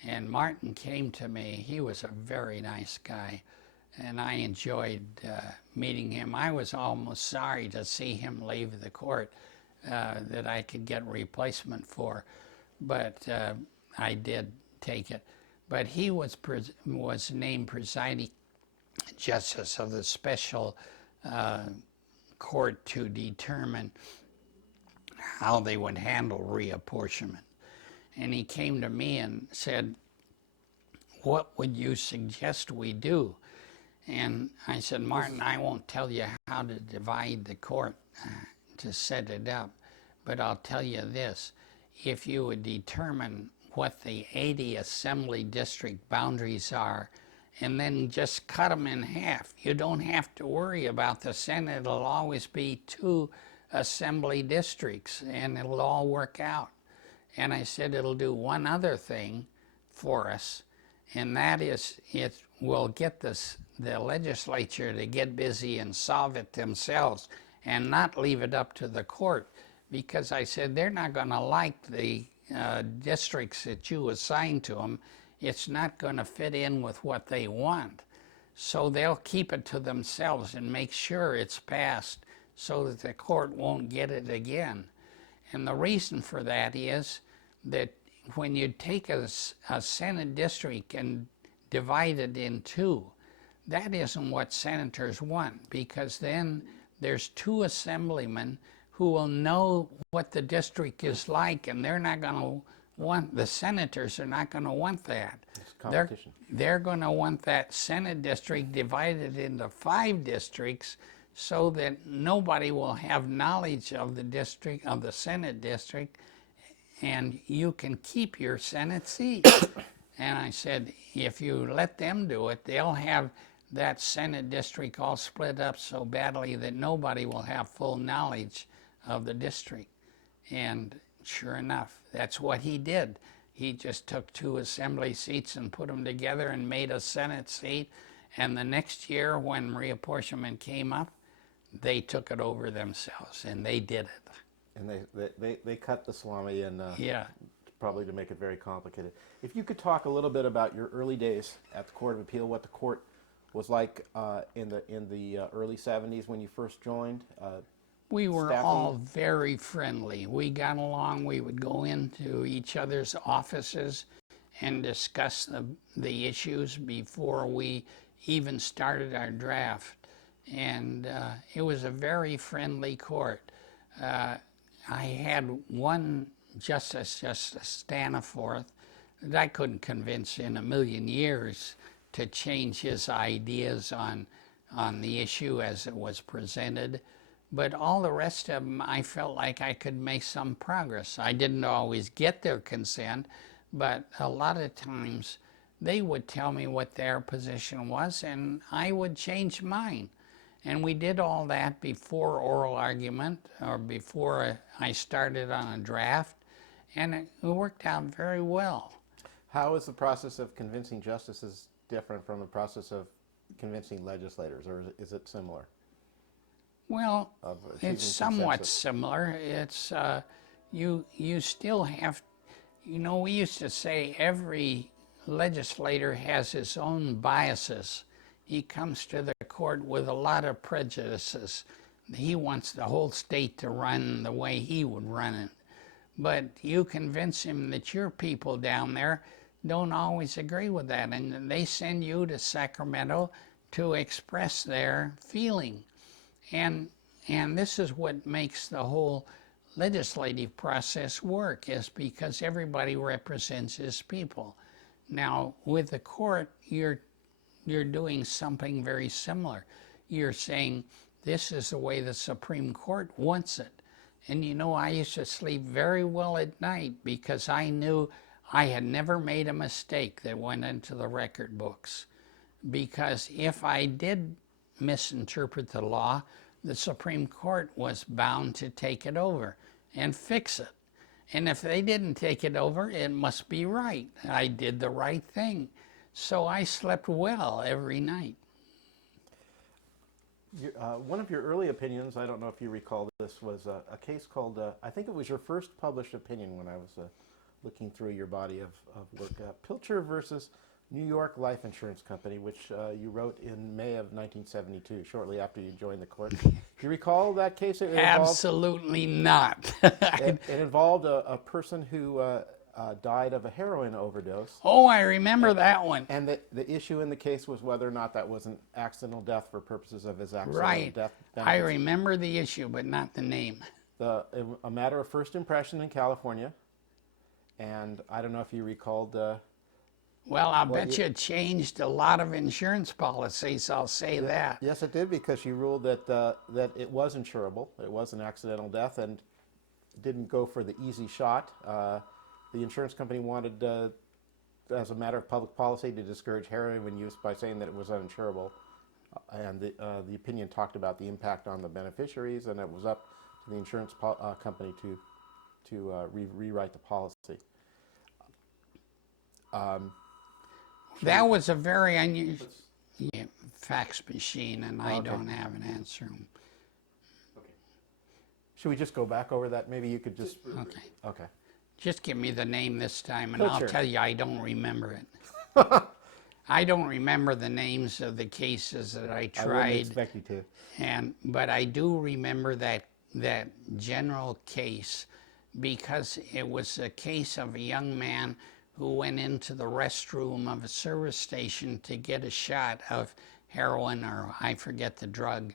And Martin came to me. He was a very nice guy, and I enjoyed meeting him. I was almost sorry to see him leave the court that I could get replacement for, but I did take it. But he was named presiding justice of the special court to determine how they would handle reapportionment. And he came to me and said, what would you suggest we do? And I said, Martin, I won't tell you how to divide the court to set it up, but I'll tell you this. If you would determine what the 80 assembly district boundaries are and then just cut them in half, you don't have to worry about the Senate. It'll always be 2 assembly districts and it'll all work out. And I said, it'll do one other thing for us, and that is it will get the legislature to get busy and solve it themselves and not leave it up to the court. Because I said, they're not going to like the districts that you assign to them. It's not going to fit in with what they want. So they'll keep it to themselves and make sure it's passed so that the court won't get it again. And the reason for that is that when you take a Senate district and divide it in two, that isn't what senators want, because then there's two assemblymen who will know what the district is like, and they're not going to want, the senators are not going to want that. It's competition. They're going to want that Senate district divided into 5 districts so that nobody will have knowledge of the district, of the Senate district, and you can keep your Senate seat. And I said, if you let them do it, they'll have that Senate district all split up so badly that nobody will have full knowledge of the district. And sure enough, that's what he did. He just took 2 assembly seats and put them together and made a Senate seat. And the next year, when reapportionment came up, they took it over themselves, and they did it. And they cut the salami and Yeah. probably to make it very complicated. If you could talk a little bit about your early days at the Court of Appeal, what the court was like in the early 70s when you first joined. We were Staffing? all very friendly. We got along. We would go into each other's offices and discuss the issues before we even started our draft. And it was a very friendly court. I had one Justice Staniforth that I couldn't convince in a million years to change his ideas on the issue as it was presented. But all the rest of them, I felt like I could make some progress. I didn't always get their consent, but a lot of times they would tell me what their position was, and I would change mine. And we did all that before oral argument or before I started on a draft, and it worked out very well. How is the process of convincing justices different from the process of convincing legislators, or is it similar? Well, Of achieving it's somewhat consensus? similar. It's you still have, we used to say every legislator has his own biases. He comes to the court with a lot of prejudices. He wants the whole state to run the way he would run it. But you convince him that your people down there don't always agree with that, and they send you to Sacramento to express their feeling. And this is what makes the whole legislative process work, is because everybody represents his people. Now, with the court, you're doing something very similar. You're saying, this is the way the Supreme Court wants it. And I used to sleep very well at night because I knew I had never made a mistake that went into the record books. Because if I did misinterpret the law, the Supreme Court was bound to take it over and fix it. And if they didn't take it over, it must be right. I did the right thing. So I slept well every night. One of your early opinions, I don't know if you recall this, was a case called, I think it was your first published opinion when I was looking through your body of work, Pilcher versus New York Life Insurance Company, which you wrote in May of 1972, shortly after you joined the court. Do you recall that case? Absolutely not. It involved a person who died of a heroin overdose. Oh, I remember that one. And the issue in the case was whether or not that was an accidental death for purposes of his accidental Right. death I benefits. remember the issue, but not the name. A matter of first impression in California. And I don't know if you recalled... Well, I'll bet you it changed a lot of insurance policies, I'll say that. Yes, it did, because you ruled that it was insurable. It was an accidental death and didn't go for the easy shot. The insurance company wanted, as a matter of public policy, to discourage heroin use by saying that it was uninsurable. And the opinion talked about the impact on the beneficiaries, and it was up to the insurance company to to rewrite the policy. That was a very unusual fax machine, and I Okay. don't have an answer. Okay. Should we just go back over that? Maybe you could just. Okay. Okay. Just give me the name this time, and Oh, I'll sure. tell you I don't remember it. I don't remember the names of the cases that I I wouldn't tried, expect you to. but I do remember that general case because it was a case of a young man who went into the restroom of a service station to get a shot of heroin, or I forget the drug,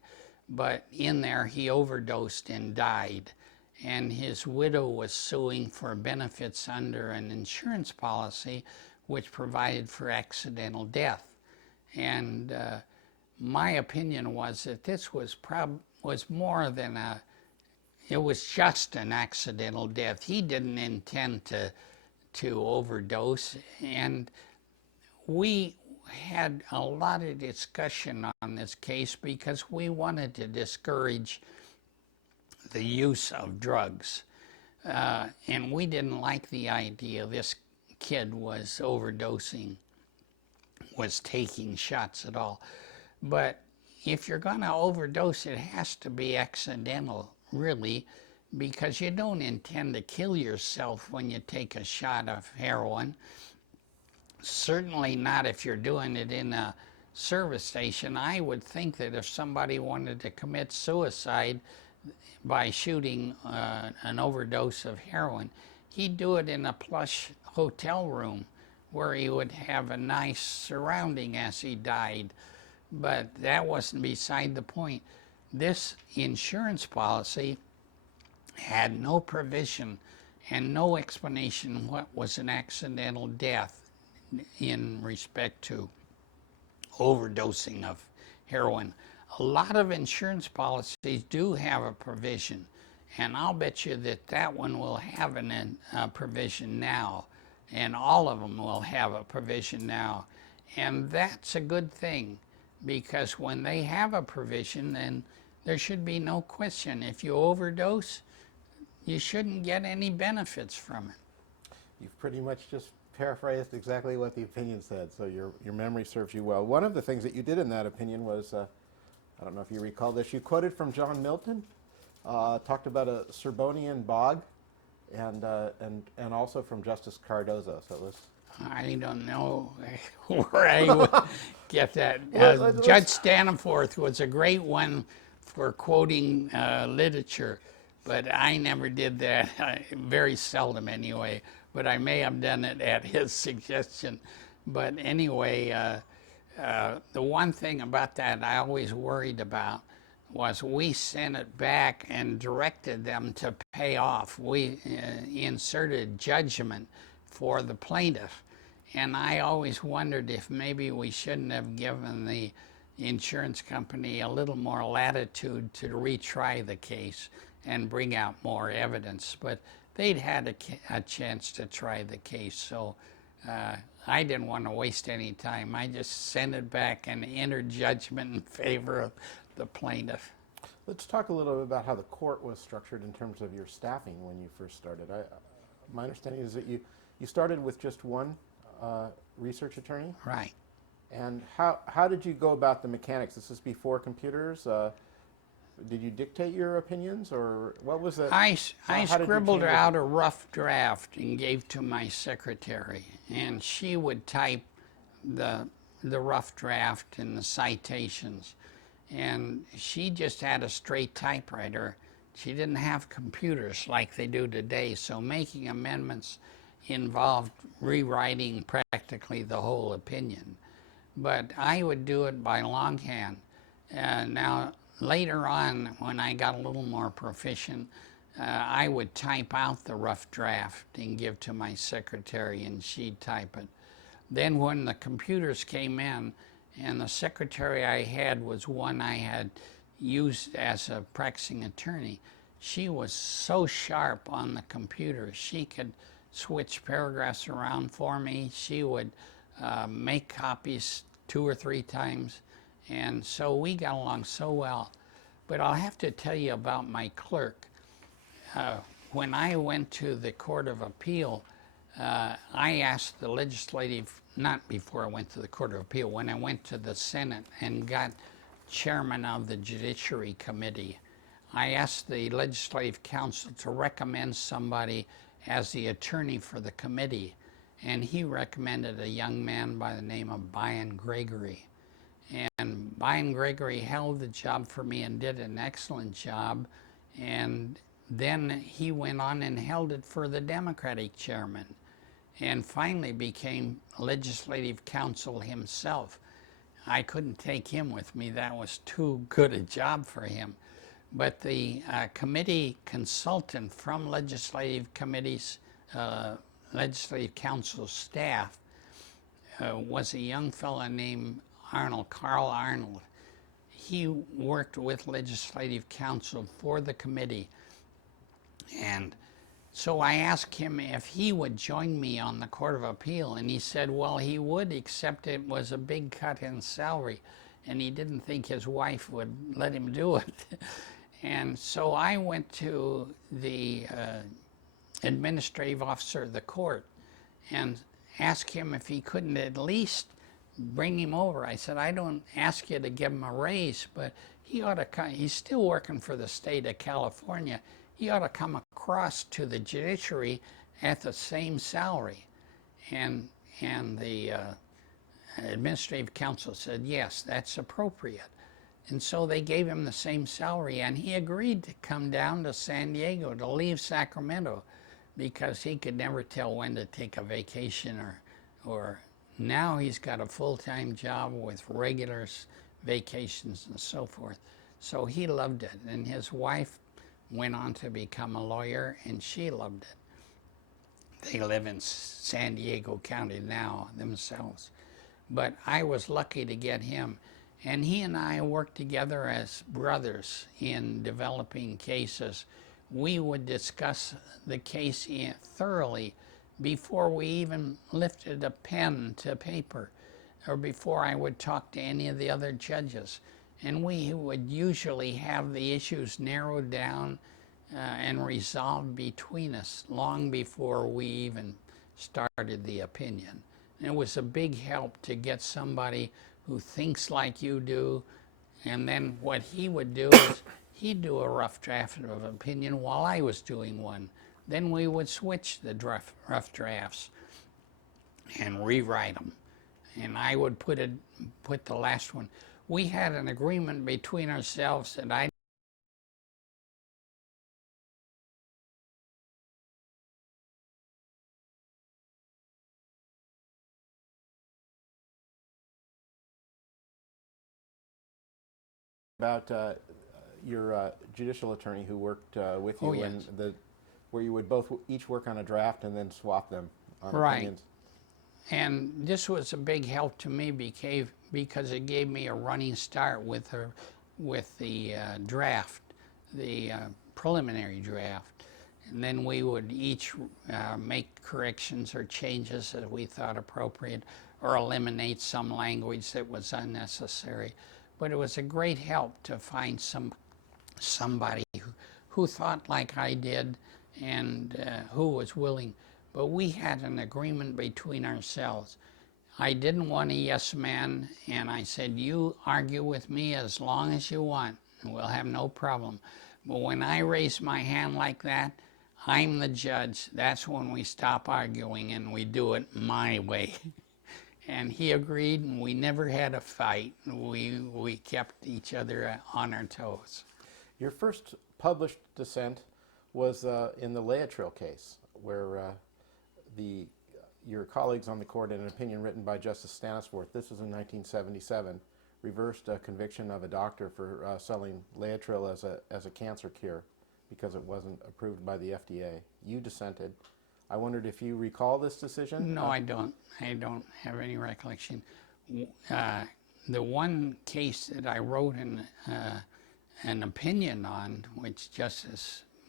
but in there he overdosed and died. And his widow was suing for benefits under an insurance policy which provided for accidental death. And my opinion was that this was more than it was just an accidental death. He didn't intend to overdose, and we had a lot of discussion on this case because we wanted to discourage the use of drugs. And we didn't like the idea this kid was overdosing, was taking shots at all. But if you're going to overdose, it has to be accidental, really, because you don't intend to kill yourself when you take a shot of heroin. Certainly not if you're doing it in a service station. I would think that if somebody wanted to commit suicide by shooting an overdose of heroin, he'd do it in a plush hotel room where he would have a nice surrounding as he died. But that wasn't beside the point. This insurance policy had no provision and no explanation what was an accidental death in respect to overdosing of heroin. A lot of insurance policies do have a provision, and I'll bet you that that one will have a provision now, and all of them will have a provision now. And that's a good thing, because when they have a provision, then there should be no question. If you overdose, you shouldn't get any benefits from it. You've pretty much just paraphrased exactly what the opinion said, so your memory serves you well. One of the things that you did in that opinion was, I don't know if you recall this, you quoted from John Milton, talked about a Serbonian bog, and also from Justice Cardozo. So it was. I don't know where I would get that. Judge Staniforth was a great one for quoting literature, but I never did that, very seldom anyway, but I may have done it at his suggestion. But anyway, the one thing about that I always worried about was we sent it back and directed them to pay off. We inserted judgment for the plaintiff. And I always wondered if maybe we shouldn't have given the insurance company a little more latitude to retry the case and bring out more evidence. But they'd had a chance to try the case, so I didn't want to waste any time. I just sent it back and entered judgment in favor of the plaintiff. Let's talk a little bit about how the court was structured in terms of your staffing when you first started. My understanding is that you started with just one research attorney? Right. And how did you go about the mechanics? This is before computers. Did you dictate your opinions, or what was it? I how did you scribbled change it? out a rough draft and gave to my secretary, and she would type the rough draft and the citations. And she just had a straight typewriter. She didn't have computers like they do today, so making amendments involved rewriting practically the whole opinion. But I would do it by longhand. Now, later on, when I got a little more proficient, I would type out the rough draft and give to my secretary, and she'd type it. Then when the computers came in, and the secretary I had was one I had used as a practicing attorney, she was so sharp on the computer. She could switch paragraphs around for me. She would make copies 2 or 3 times, and so we got along so well. But I'll have to tell you about my clerk. when I went to the Court of Appeal, I asked the legislative, not before I went to the Court of Appeal, when I went to the Senate and got chairman of the Judiciary Committee, I asked the Legislative Council to recommend somebody as the attorney for the committee, and he recommended a young man by the name of Brian Gregory. And Brian Gregory held the job for me and did an excellent job, and then he went on and held it for the Democratic chairman, and finally became legislative counsel himself. I couldn't take him with me. That was too good a job for him. But the committee consultant from legislative committees, legislative council staff, was a young fellow named Carl Arnold. He worked with legislative council for the committee. And so I asked him if he would join me on the Court of Appeal, and he said, well, he would, except it was a big cut in salary, and he didn't think his wife would let him do it. And so I went to the administrative officer of the court and asked him if he couldn't at least bring him over. I said, I don't ask you to give him a raise, but he ought to come. He's still working for the state of California. He ought to come across to the judiciary at the same salary. And the administrative council said, yes, that's appropriate. And so they gave him the same salary, and he agreed to come down to San Diego, to leave Sacramento, because he could never tell when to take a vacation or now he's got a full-time job with regular vacations and so forth. So he loved it, and his wife went on to become a lawyer, and she loved it. They live in San Diego County now themselves. But I was lucky to get him. And he and I worked together as brothers in developing cases. We would discuss the case thoroughly before we even lifted a pen to paper, or before I would talk to any of the other judges. And we would usually have the issues narrowed down and resolved between us long before we even started the opinion. And it was a big help to get somebody who thinks like you do, and then what he would do is he'd do a rough draft of opinion while I was doing one. Then we would switch the rough drafts and rewrite them, and I would put the last one. We had an agreement between ourselves that I About your judicial attorney who worked with you, Oh, yes. and where you would each work on a draft and then swap them on Right. opinions. And this was a big help to me because it gave me a running start with the draft, the preliminary draft. And then we would each make corrections or changes that we thought appropriate, or eliminate some language that was unnecessary. But it was a great help to find somebody who thought like I did, and who was willing. But we had an agreement between ourselves. I didn't want a yes man, and I said, you argue with me as long as you want, and we'll have no problem. But when I raise my hand like that, I'm the judge. That's when we stop arguing and we do it my way. And he agreed, and we never had a fight. We kept each other on our toes. Your first published dissent was in the Leatrill case, where your colleagues on the court, in an opinion written by Justice Stanisforth, this was in 1977, reversed a conviction of a doctor for selling Leatrill as a cancer cure because it wasn't approved by the FDA. You dissented. I wondered if you recall this decision? No, I don't. I don't have any recollection. The one case that I wrote an opinion on, which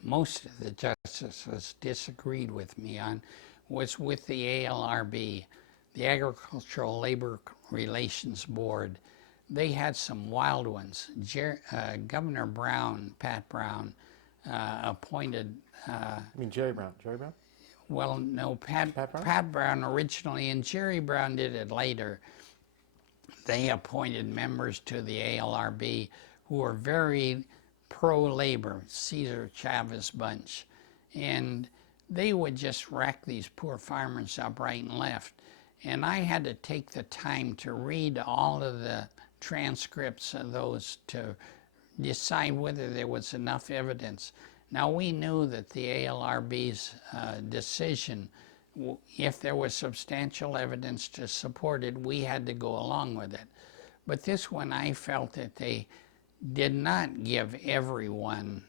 most of the justices disagreed with me on, was with the ALRB, the Agricultural Labor Relations Board. They had some wild ones. Governor Brown, Pat Brown, appointed. I mean Jerry Brown. Jerry Brown? Well, no, Pat Brown? Pat Brown originally, and Jerry Brown did it later. They appointed members to the ALRB who were very pro-labor, Cesar Chavez bunch. And they would just rack these poor farmers up right and left. And I had to take the time to read all of the transcripts of those to decide whether there was enough evidence. Now, we knew that the ALRB's decision, if there was substantial evidence to support it, we had to go along with it. But this one, I felt that they did not give everyone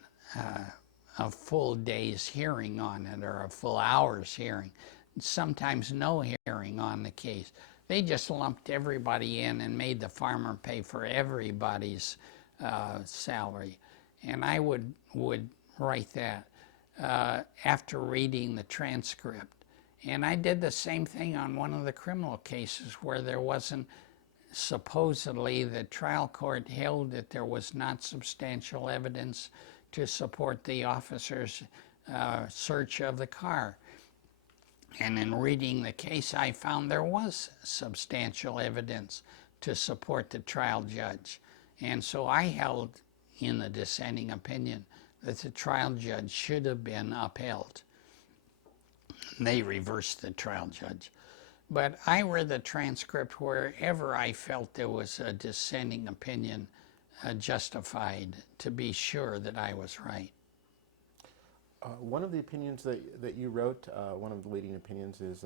a full day's hearing on it or a full hour's hearing, sometimes no hearing on the case. They just lumped everybody in and made the farmer pay for everybody's salary. And I would write that after reading the transcript. And I did the same thing on one of the criminal cases where there wasn't, supposedly the trial court held that there was not substantial evidence to support the officer's search of the car. And in reading the case, I found there was substantial evidence to support the trial judge. And so I held in the dissenting opinion that the trial judge should have been upheld. They reversed the trial judge. But I read the transcript wherever I felt there was a dissenting opinion justified to be sure that I was right. One of the opinions that you wrote, one of the leading opinions, is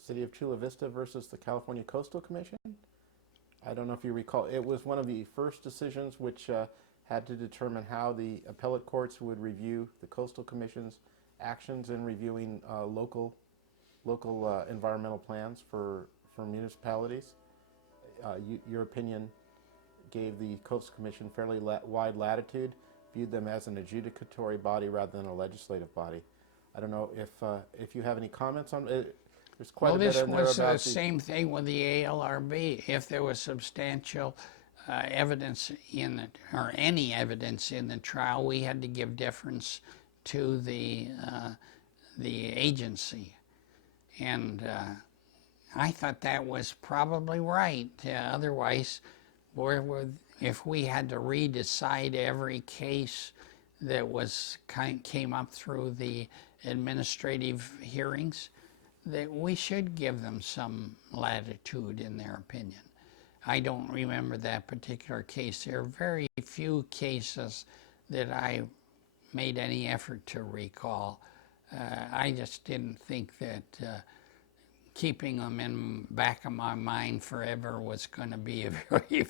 City of Chula Vista versus the California Coastal Commission. I don't know if you recall. It was one of the first decisions which had to determine how the appellate courts would review the Coastal Commission's actions in reviewing local environmental plans for municipalities. Your opinion gave the Coastal Commission fairly wide latitude, viewed them as an adjudicatory body rather than a legislative body. I don't know if you have any comments on it. There's quite a bit in there about this was the same thing with the ALRB. If there was substantial evidence in it, or any evidence in the trial, we had to give deference to the agency. And I thought that was probably right. Otherwise, if we had to redecide every case that came up through the administrative hearings, that we should give them some latitude in their opinion. I don't remember that particular case. There are very few cases that I made any effort to recall. I just didn't think that keeping them in the back of my mind forever was going to be very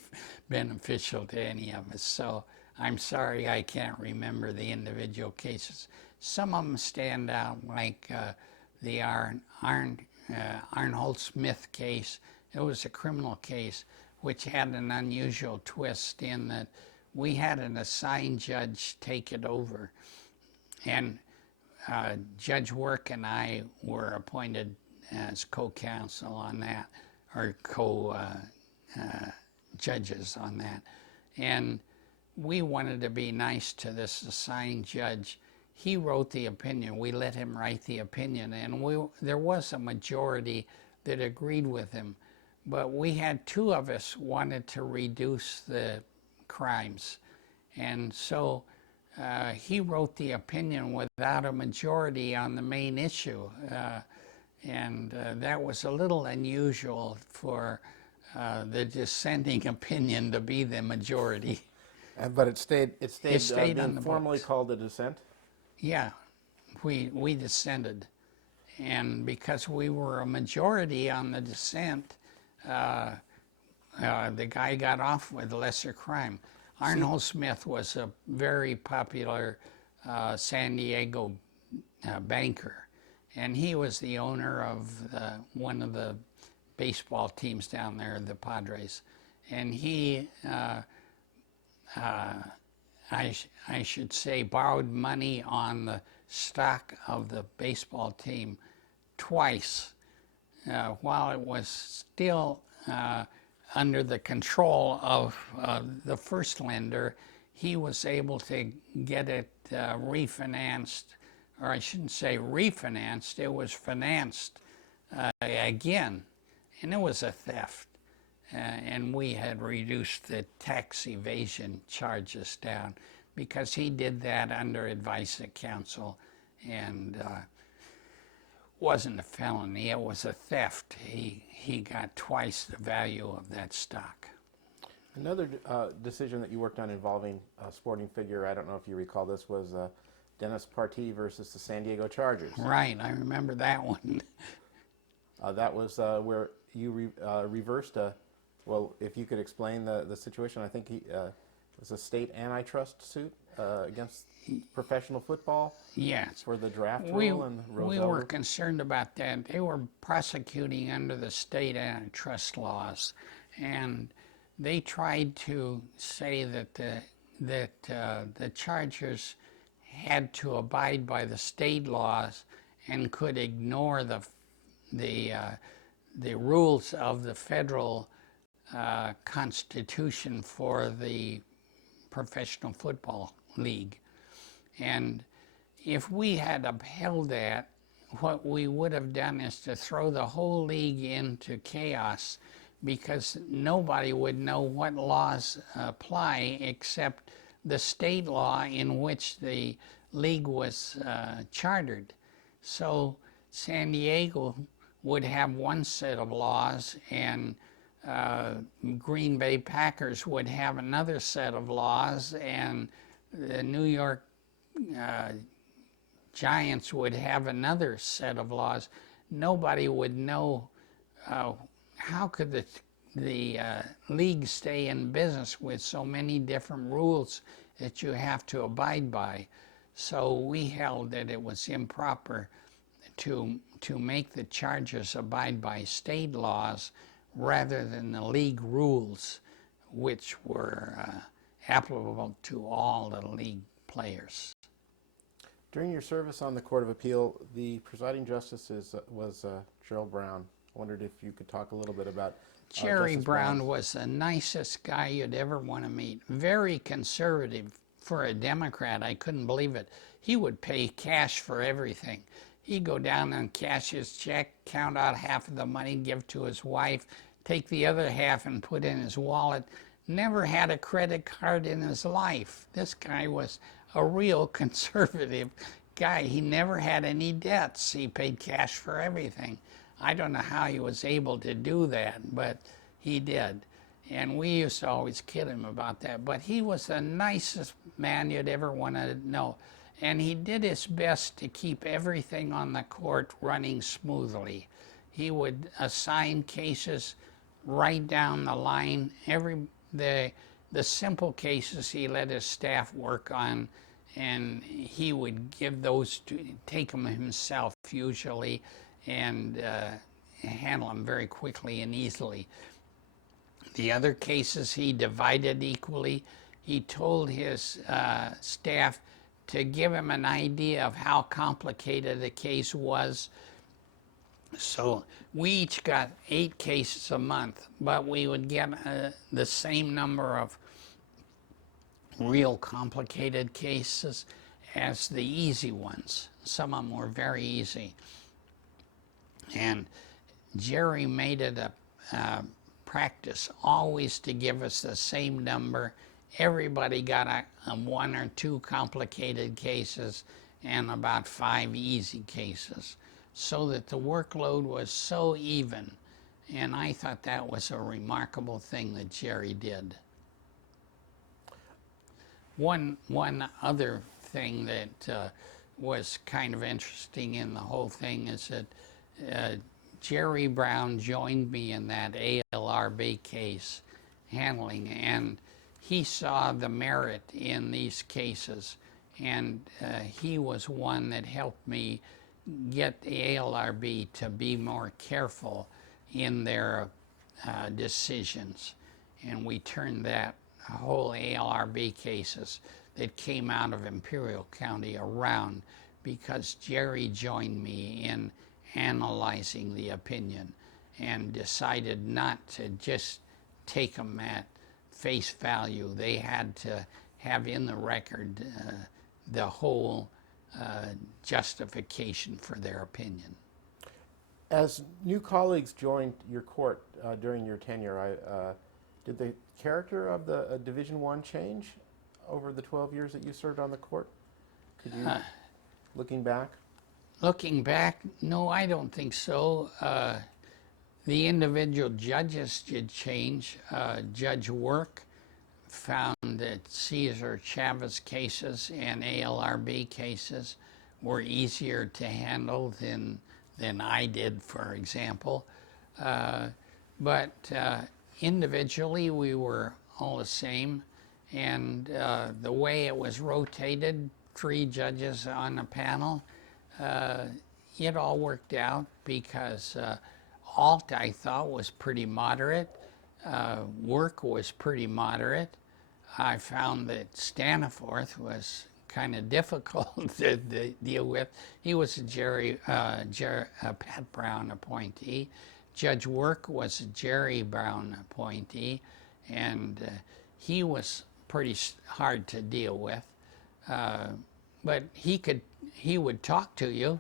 beneficial to any of us. So I'm sorry I can't remember the individual cases. Some of them stand out, like the Arnhold Smith case. It was a criminal case which had an unusual twist in that we had an assigned judge take it over. And Judge Work and I were appointed as co-counsel on that, or co-judges on that. And we wanted to be nice to this assigned judge. He wrote the opinion. We let him write the opinion, and there was a majority that agreed with him. But we had two of us wanted to reduce the crimes. And so he wrote the opinion without a majority on the main issue. And that was a little unusual for the dissenting opinion to be the majority. But it stayed on the formally books. called a dissent? Yeah, we dissented. And because we were a majority on the dissent, the guy got off with lesser crime. Arnold Smith was a very popular San Diego banker, and he was the owner of one of the baseball teams down there, the Padres. And he, I should say, borrowed money on the stock of the baseball team twice while it was still under the control of the first lender. he was able to get it refinanced, or I shouldn't say refinanced, it was financed again, and it was a theft. And we had reduced the tax evasion charges down because he did that under advice of counsel, and wasn't a felony, it was a theft. He got twice the value of that stock. Another decision that you worked on involving a sporting figure, I don't know if you recall this, was Dennis Partee versus the San Diego Chargers. Right, I remember that one. That was where you reversed well, if you could explain the situation. I think it was a state antitrust suit against professional football. Yes. For the draft rule and Roselle. We were concerned about that. They were prosecuting under the state antitrust laws, and they tried to say that the Chargers had to abide by the state laws and could ignore the rules of the federal constitution for the Professional Football League. And if we had upheld that, what we would have done is to throw the whole league into chaos, because nobody would know what laws apply except the state law in which the league was chartered. So San Diego would have one set of laws, and Green Bay Packers would have another set of laws, and the New York Giants would have another set of laws. Nobody would know how could the league stay in business with so many different rules that you have to abide by. So we held that it was improper to make the Chargers abide by state laws rather than the league rules, which were applicable to all the league players. During your service on the Court of Appeal, the presiding justice was Gerald Brown. I wondered if you could talk a little bit about Jerry Justice Brown was the nicest guy you'd ever want to meet. Very conservative for a Democrat. I couldn't believe it. He would pay cash for everything. He'd go down and cash his check, count out half of the money, give to his wife, take the other half and put in his wallet. Never had a credit card in his life. This guy was a real conservative guy. He never had any debts. He paid cash for everything. I don't know how he was able to do that, but he did. And we used to always kid him about that. But he was the nicest man you'd ever want to know. And he did his best to keep everything on the court running smoothly. He would assign cases right down the line. The simple cases he let his staff work on, and he would give those take them himself usually, and handle them very quickly and easily. The other cases he divided equally. He told his staff to give him an idea of how complicated the case was. So we each got 8 cases a month, but we would get the same number of real complicated cases as the easy ones. Some of them were very easy. And Jerry made it a practice always to give us the same number. Everybody got a 1 or 2 complicated cases and about 5 easy cases, so that the workload was so even. And I thought that was a remarkable thing that Jerry did. One other thing that was kind of interesting in the whole thing is that Jerry Brown joined me in that ALRB case handling, and he saw the merit in these cases, and he was one that helped me get the ALRB to be more careful in their decisions. And we turned that whole ALRB cases that came out of Imperial County around because Jerry joined me in analyzing the opinion and decided not to just take them at face value. They had to have in the record the whole justification for their opinion. As new colleagues joined your court during your tenure, did the character of the Division I change over the 12 years that you served on the court? Could you, looking back? Looking back, no, I don't think so. The individual judges did change. Judge Work found that Cesar Chavez cases and ALRB cases were easier to handle than I did, for example. But individually, we were all the same. And the way it was rotated, 3 judges on a panel, it all worked out because Alt, I thought, was pretty moderate. Work was pretty moderate. I found that Staniforth was kind of difficult to deal with. He was a Pat Brown appointee. Judge Work was a Jerry Brown appointee, and he was pretty hard to deal with. But he would talk to you,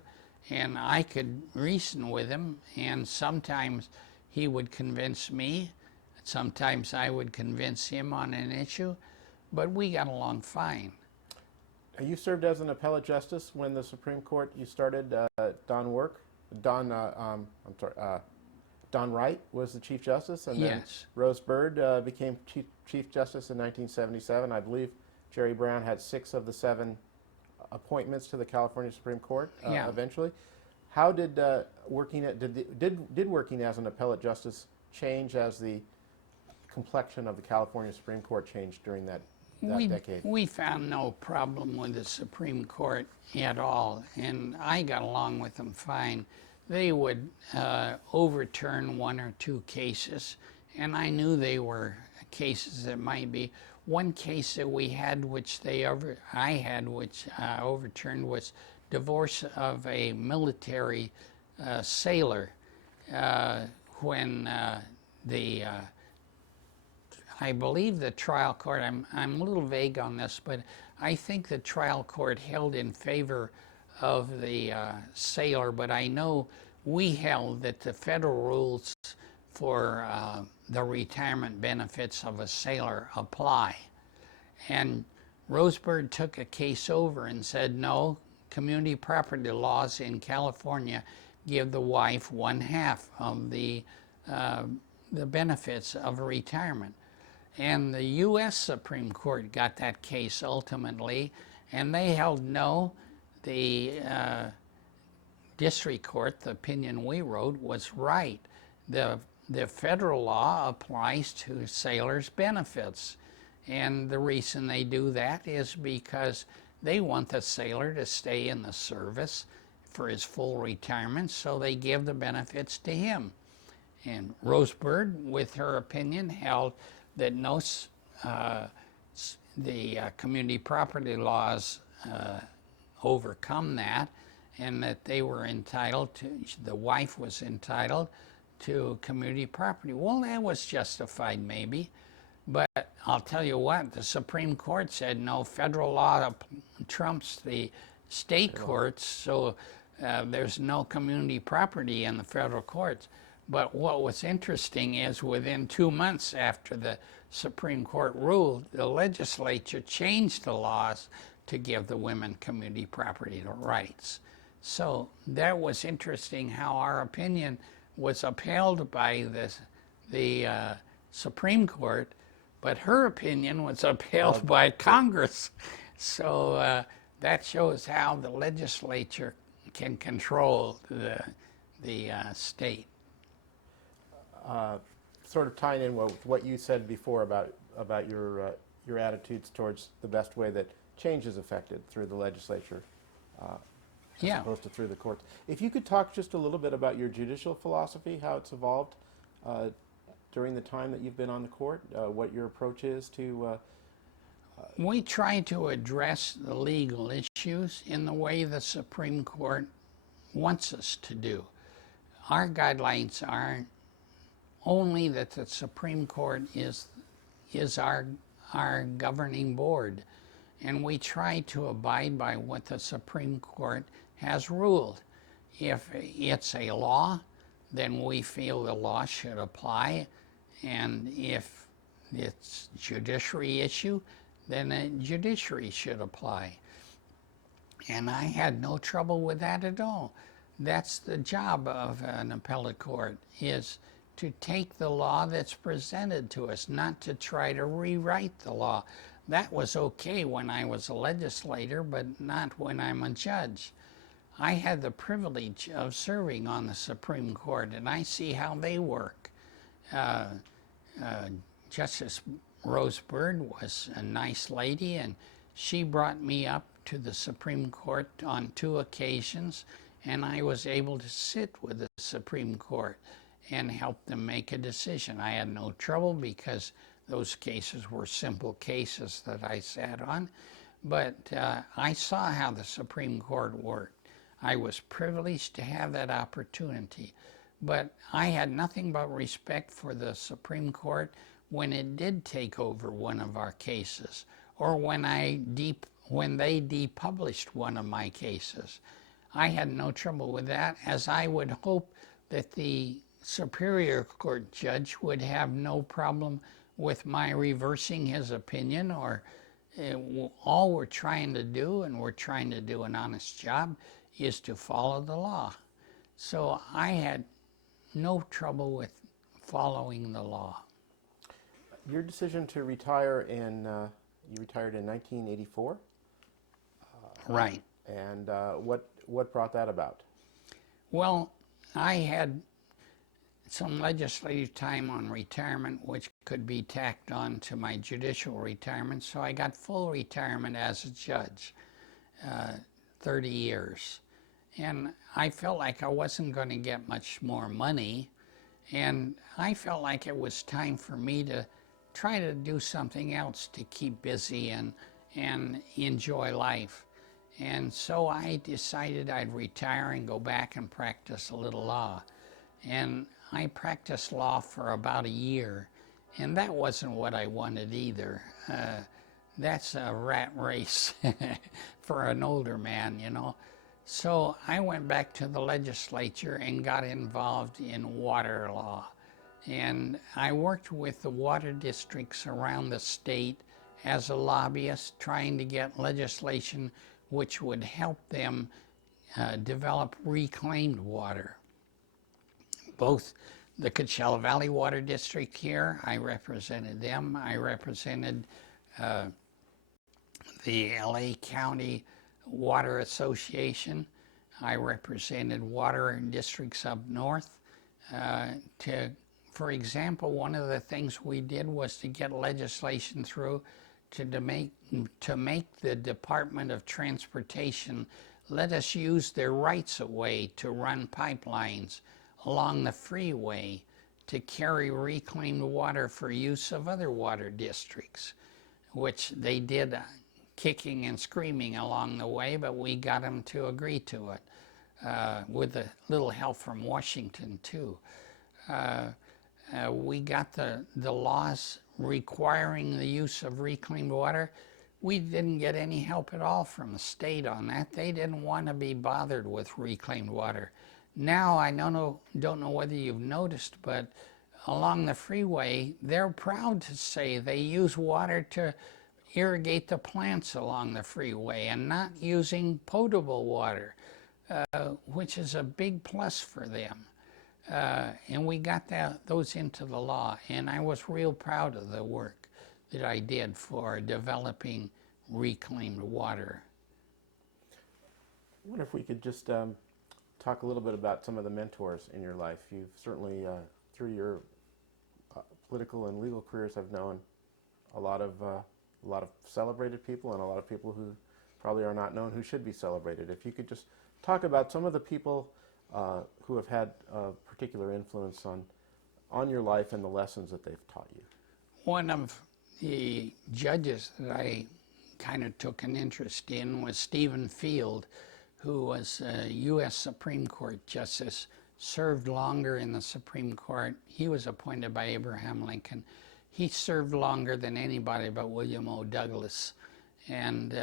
and I could reason with him, and sometimes he would convince me, sometimes I would convince him on an issue, but we got along fine. You served as an appellate justice when the Supreme Court, you started. Don Wright was the Chief Justice, and then Yes. Rose Bird became Chief Justice in 1977. I believe Jerry Brown had 6 of the 7 appointments to the California Supreme Court Yeah. eventually. How did working as an appellate justice change as the complexion of the California Supreme Court changed during that decade? We found no problem with the Supreme Court at all, and I got along with them fine. They would overturn 1 or 2 cases, and I knew they were cases that might be. One case that we had, which overturned, was divorce of a military sailor when I believe the trial court, I'm a little vague on this, but I think the trial court held in favor of the sailor, but I know we held that the federal rules for the retirement benefits of a sailor apply. And Rosebird took a case over and said, no, community property laws in California give the wife 1/2 of the benefits of retirement. And the U.S. Supreme Court got that case ultimately, and they held no. The district court, the opinion we wrote, was right. The federal law applies to sailors' benefits. And the reason they do that is because they want the sailor to stay in the service for his full retirement, so they give the benefits to him. And Rosebird, with her opinion, held that no, the community property laws overcome that, and that they were entitled to, the wife was entitled to community property. Well, that was justified maybe, but I'll tell you what, the Supreme Court said no, federal law trumps the state courts, so there's no community property in the federal courts. But what was interesting is within 2 months after the Supreme Court ruled, the legislature changed the laws to give the women community property rights. So that was interesting how our opinion was upheld by the Supreme Court, but her opinion was upheld by Congress. So that shows how the legislature can control the state. Sort of tying in with what you said before about your attitudes towards the best way that change is affected through the legislature as opposed to through the courts. If you could talk just a little bit about your judicial philosophy, how it's evolved during the time that you've been on the court, what your approach is to... We try to address the legal issues in the way the Supreme Court wants us to do. Our guidelines are only that the Supreme Court is our our governing board, and we try to abide by what the Supreme Court has ruled. If it's a law, then we feel the law should apply, and if it's judiciary issue, then a judiciary should apply. And I had no trouble with that at all. That's the job of an appellate court, is to take the law that's presented to us, not to try to rewrite the law. That was okay when I was a legislator, but not when I'm a judge. I had the privilege of serving on the Supreme Court, and I see how they work. Justice Rose Bird was a nice lady, and she brought me up to the Supreme Court on 2 occasions, and I was able to sit with the Supreme Court and help them make a decision. I had no trouble because those cases were simple cases that I sat on, but I saw how the Supreme Court worked. I was privileged to have that opportunity, but I had nothing but respect for the Supreme Court when it did take over one of our cases, or when they depublished one of my cases. I had no trouble with that, as I would hope that the Superior Court judge would have no problem with my reversing his opinion, or all we're trying to do, and we're trying to do an honest job, is to follow the law. So I had no trouble with following the law. Your decision to retire you retired in 1984? Right. And what brought that about? Well, I had some legislative time on retirement, which could be tacked on to my judicial retirement, so I got full retirement as a judge, 30 years. And I felt like I wasn't going to get much more money, and I felt like it was time for me to try to do something else to keep busy and enjoy life. And so I decided I'd retire and go back and practice a little law. And I practiced law for about a year, and that wasn't what I wanted either. That's a rat race for an older man, you know. So I went back to the legislature and got involved in water law. And I worked with the water districts around the state as a lobbyist, trying to get legislation which would help them develop reclaimed water. Both the Coachella Valley Water District here, I represented them. I represented the LA County Water Association. I represented water districts up north. For example, one of the things we did was to get legislation through to make the Department of Transportation let us use their rights of way to run pipelines along the freeway to carry reclaimed water for use of other water districts, which they did kicking and screaming along the way, but we got them to agree to it, with a little help from Washington too. We got the laws requiring the use of reclaimed water. We didn't get any help at all from the state on that. They didn't want to be bothered with reclaimed water. Now, I don't know whether you've noticed, but along the freeway, they're proud to say they use water to irrigate the plants along the freeway and not using potable water, which is a big plus for them. And we got those into the law, and I was real proud of the work that I did for developing reclaimed water. I wonder if we could just talk a little bit about some of the mentors in your life. You've certainly, through your political and legal careers, have known a lot of celebrated people and a lot of people who probably are not known who should be celebrated. If you could just talk about some of the people who have had a particular influence on your life and the lessons that they've taught you. One of the judges that I kind of took an interest in was Stephen Field, who was a U.S. Supreme Court justice, served longer in the Supreme Court. He was appointed by Abraham Lincoln. he served longer than anybody but William O. Douglas. And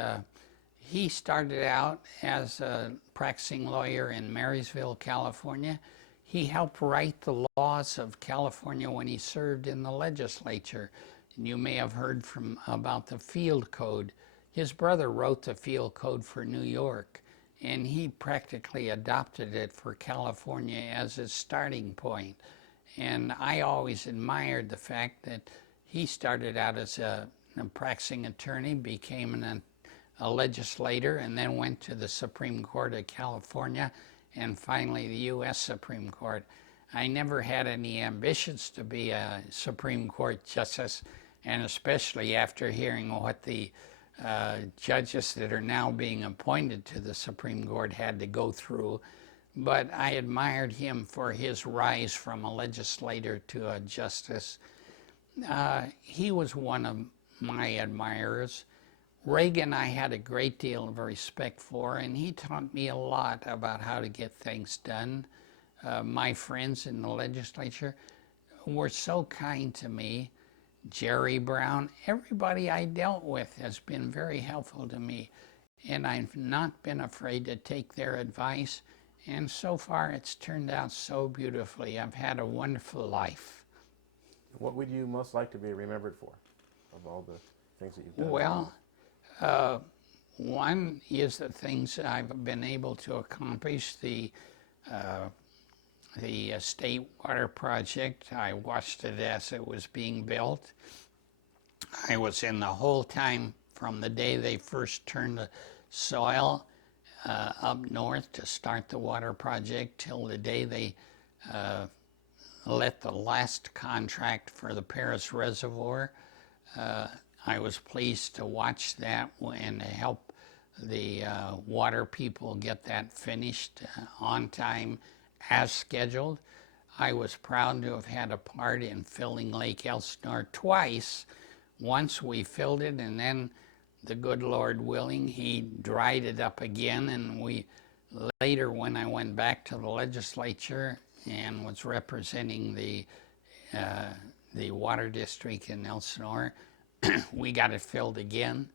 he started out as a practicing lawyer in Marysville, California. He helped write the laws of California when he served in the legislature. And you may have heard about the Field Code. His brother wrote the Field Code for New York, and he practically adopted it for California as his starting point. And I always admired the fact that he started out as a practicing attorney, became a legislator, and then went to the Supreme Court of California, and finally the U.S. Supreme Court. I never had any ambitions to be a Supreme Court justice, and especially after hearing what the judges that are now being appointed to the Supreme Court had to go through. But I admired him for his rise from a legislator to a justice. He was one of my admirers. Reagan I had a great deal of respect for, and he taught me a lot about how to get things done. My friends in the legislature were so kind to me. Jerry Brown, everybody I dealt with has been very helpful to me, and I've not been afraid to take their advice, and so far it's turned out so beautifully. I've had a wonderful life. What would you most like to be remembered for, of all the things that you've done? Well, one is the things I've been able to accomplish. The State Water Project, I watched it as it was being built. I was in the whole time from the day they first turned the soil up north to start the water project till the day they let the last contract for the Paris Reservoir. I was pleased to watch that and to help the water people get that finished on time as scheduled. I was proud to have had a part in filling Lake Elsinore twice. Once we filled it, and then the good Lord willing, he dried it up again, and we later, when I went back to the legislature and was representing the water district in Elsinore, we got it filled again,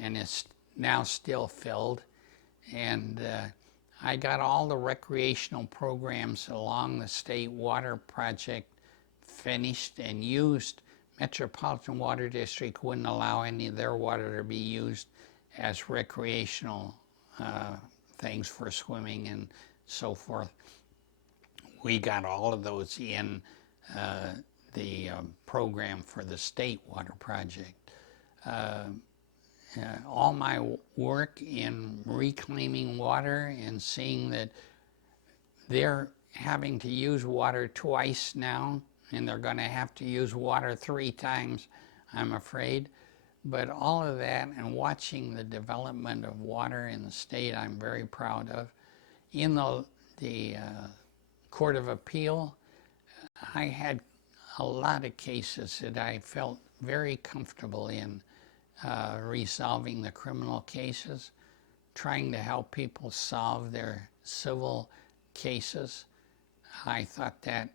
and it's now still filled. And I got all the recreational programs along the State Water Project finished and used. Metropolitan Water District wouldn't allow any of their water to be used as recreational things for swimming and so forth. We got all of those in the program for the State Water Project. All my work in reclaiming water and seeing that they're having to use water twice now, and they're going to have to use water 3 times, I'm afraid. But all of that and watching the development of water in the state, I'm very proud of. In the Court of Appeal, I had a lot of cases that I felt very comfortable in resolving the criminal cases, trying to help people solve their civil cases. I thought that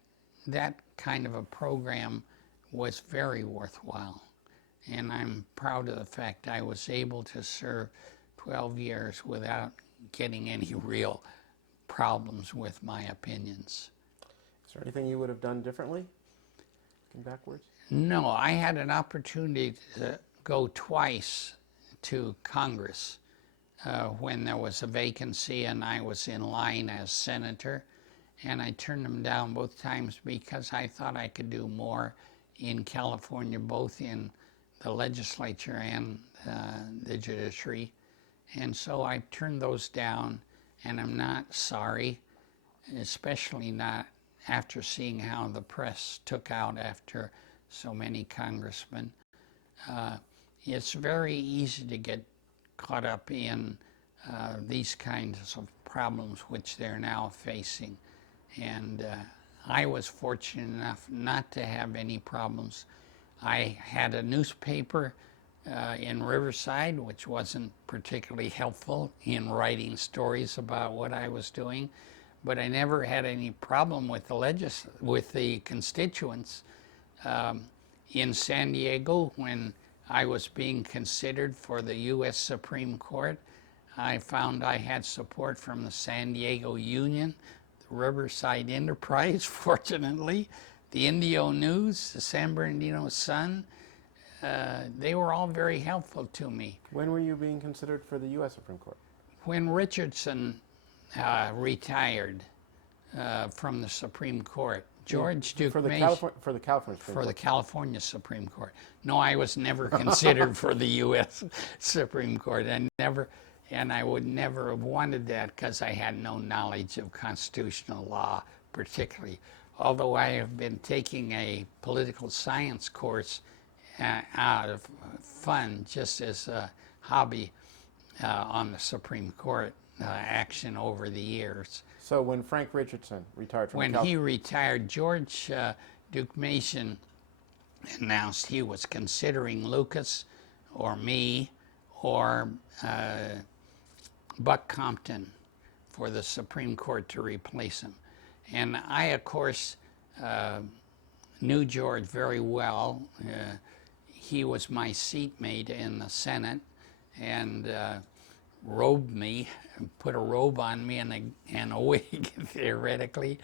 that kind of a program was very worthwhile, and I'm proud of the fact I was able to serve 12 years without getting any real problems with my opinions. Is there anything you would have done differently, looking backwards? No, I had an opportunity to go twice to Congress when there was a vacancy and I was in line as senator, and I turned them down both times because I thought I could do more in California, both in the legislature and the judiciary. And so I turned those down, and I'm not sorry, especially not after seeing how the press took out after so many congressmen. It's very easy to get caught up in these kinds of problems which they're now facing. And I was fortunate enough not to have any problems. I had a newspaper in Riverside, which wasn't particularly helpful in writing stories about what I was doing, but I never had any problem with the constituents. in San Diego when I was being considered for the U.S. Supreme Court. I found I had support from the San Diego Union, the Riverside Enterprise, fortunately, the Indio News, the San Bernardino Sun. They were all very helpful to me. When were you being considered for the U.S. Supreme Court? When Richardson retired from the Supreme Court, George Duke For the Mason, For the California Supreme for the Court. California Supreme Court. No, I was never considered for the U.S. Supreme Court. I would never have wanted that because I had no knowledge of constitutional law, particularly. Although I have been taking a political science course out of fun, just as a hobby, on the Supreme Court action over the years. So when Frank Richardson retired from When he retired, George Duke Mason announced he was considering Lucas or me or Buck Compton for the Supreme Court to replace him. And I, of course, knew George very well. He was my seatmate in the Senate and robed me, put a robe on me and a wig, theoretically,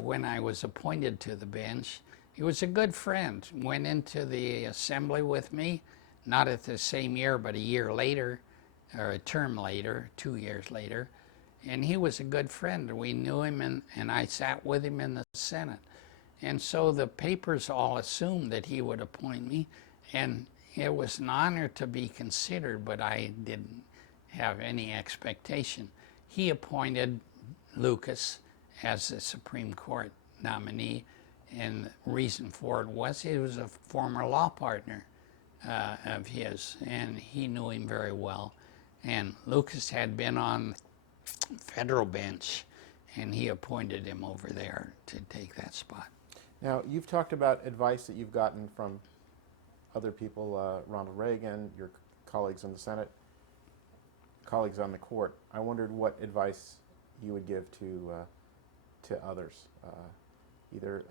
when I was appointed to the bench. He was a good friend, went into the assembly with me, not at the same year, but a year later, or a term later, 2 years later. And he was a good friend. We knew him, and I sat with him in the Senate. And so the papers all assumed that he would appoint me, and it was an honor to be considered, but I didn't have any expectation. He appointed Lucas as the Supreme Court nominee, and the reason for it was he was a former law partner of his, and he knew him very well. And Lucas had been on the federal bench, and he appointed him over there to take that spot. Now, you've talked about advice that you've gotten from other people, Ronald Reagan, your colleagues in the Senate, colleagues on the court. I wondered what advice you would give to others, either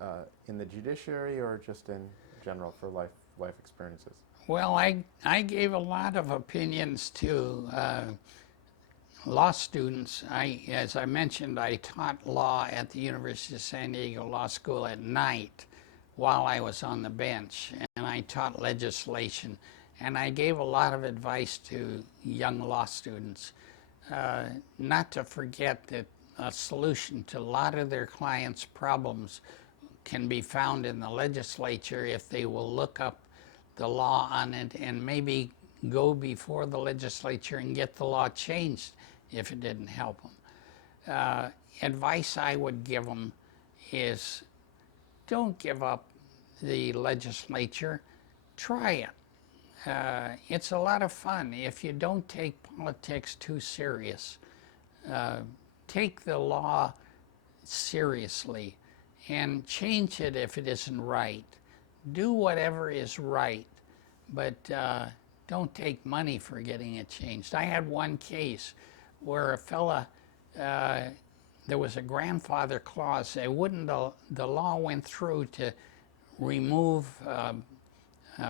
in the judiciary or just in general for life experiences. Well, I gave a lot of opinions to law students. As I mentioned, I taught law at the University of San Diego Law School at night while I was on the bench, and I taught legislation, and I gave a lot of advice to young law students, not to forget that a solution to a lot of their clients' problems can be found in the legislature if they will look up the law on it and maybe go before the legislature and get the law changed if it didn't help them. Advice I would give them is don't give up the legislature. Try it. It's a lot of fun if you don't take politics too serious. Take the law seriously and change it if it isn't right. Do whatever is right, but don't take money for getting it changed. I had one case where a fella, there was a grandfather clause. They wouldn't. The law went through to remove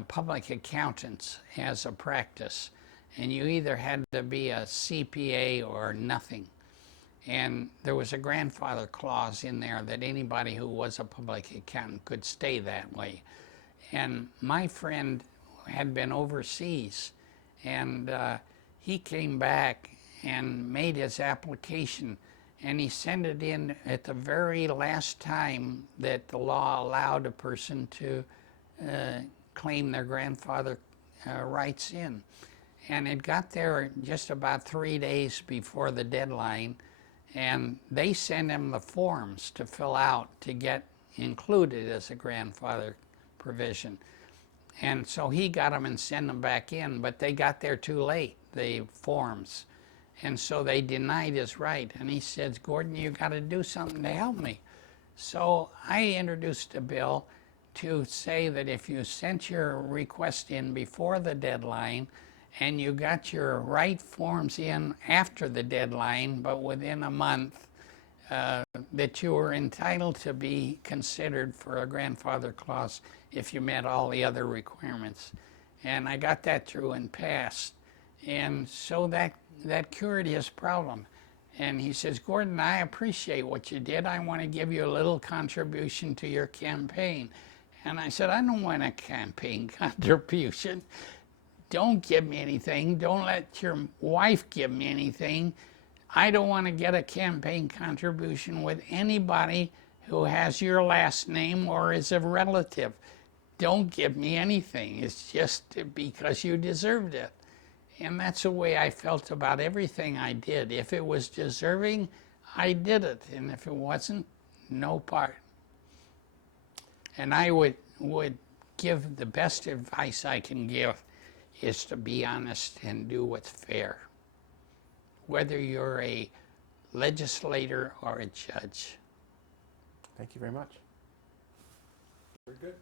public accountants as a practice, and you either had to be a CPA or nothing. And there was a grandfather clause in there that anybody who was a public accountant could stay that way. And my friend had been overseas, and he came back and made his application, and he sent it in at the very last time that the law allowed a person to claim their grandfather rights in. And it got there just about 3 days before the deadline, and they sent him the forms to fill out to get included as a grandfather provision. And so he got them and sent them back in, but they got there too late, the forms. And so they denied his right. And he says, Gordon, you got to do something to help me. So I introduced a bill to say that if you sent your request in before the deadline and you got your right forms in after the deadline, but within a month, that you were entitled to be considered for a grandfather clause if you met all the other requirements. And I got that through and passed. And so that cured his problem. And he says, Gordon, I appreciate what you did. I want to give you a little contribution to your campaign. And I said, I don't want a campaign contribution. Don't give me anything. Don't let your wife give me anything. I don't want to get a campaign contribution with anybody who has your last name or is a relative. Don't give me anything. It's just because you deserved it. And that's the way I felt about everything I did. If it was deserving, I did it. And if it wasn't, no part. And I would give the best advice I can give is to be honest and do what's fair, whether you're a legislator or a judge. Thank you very much. Very good.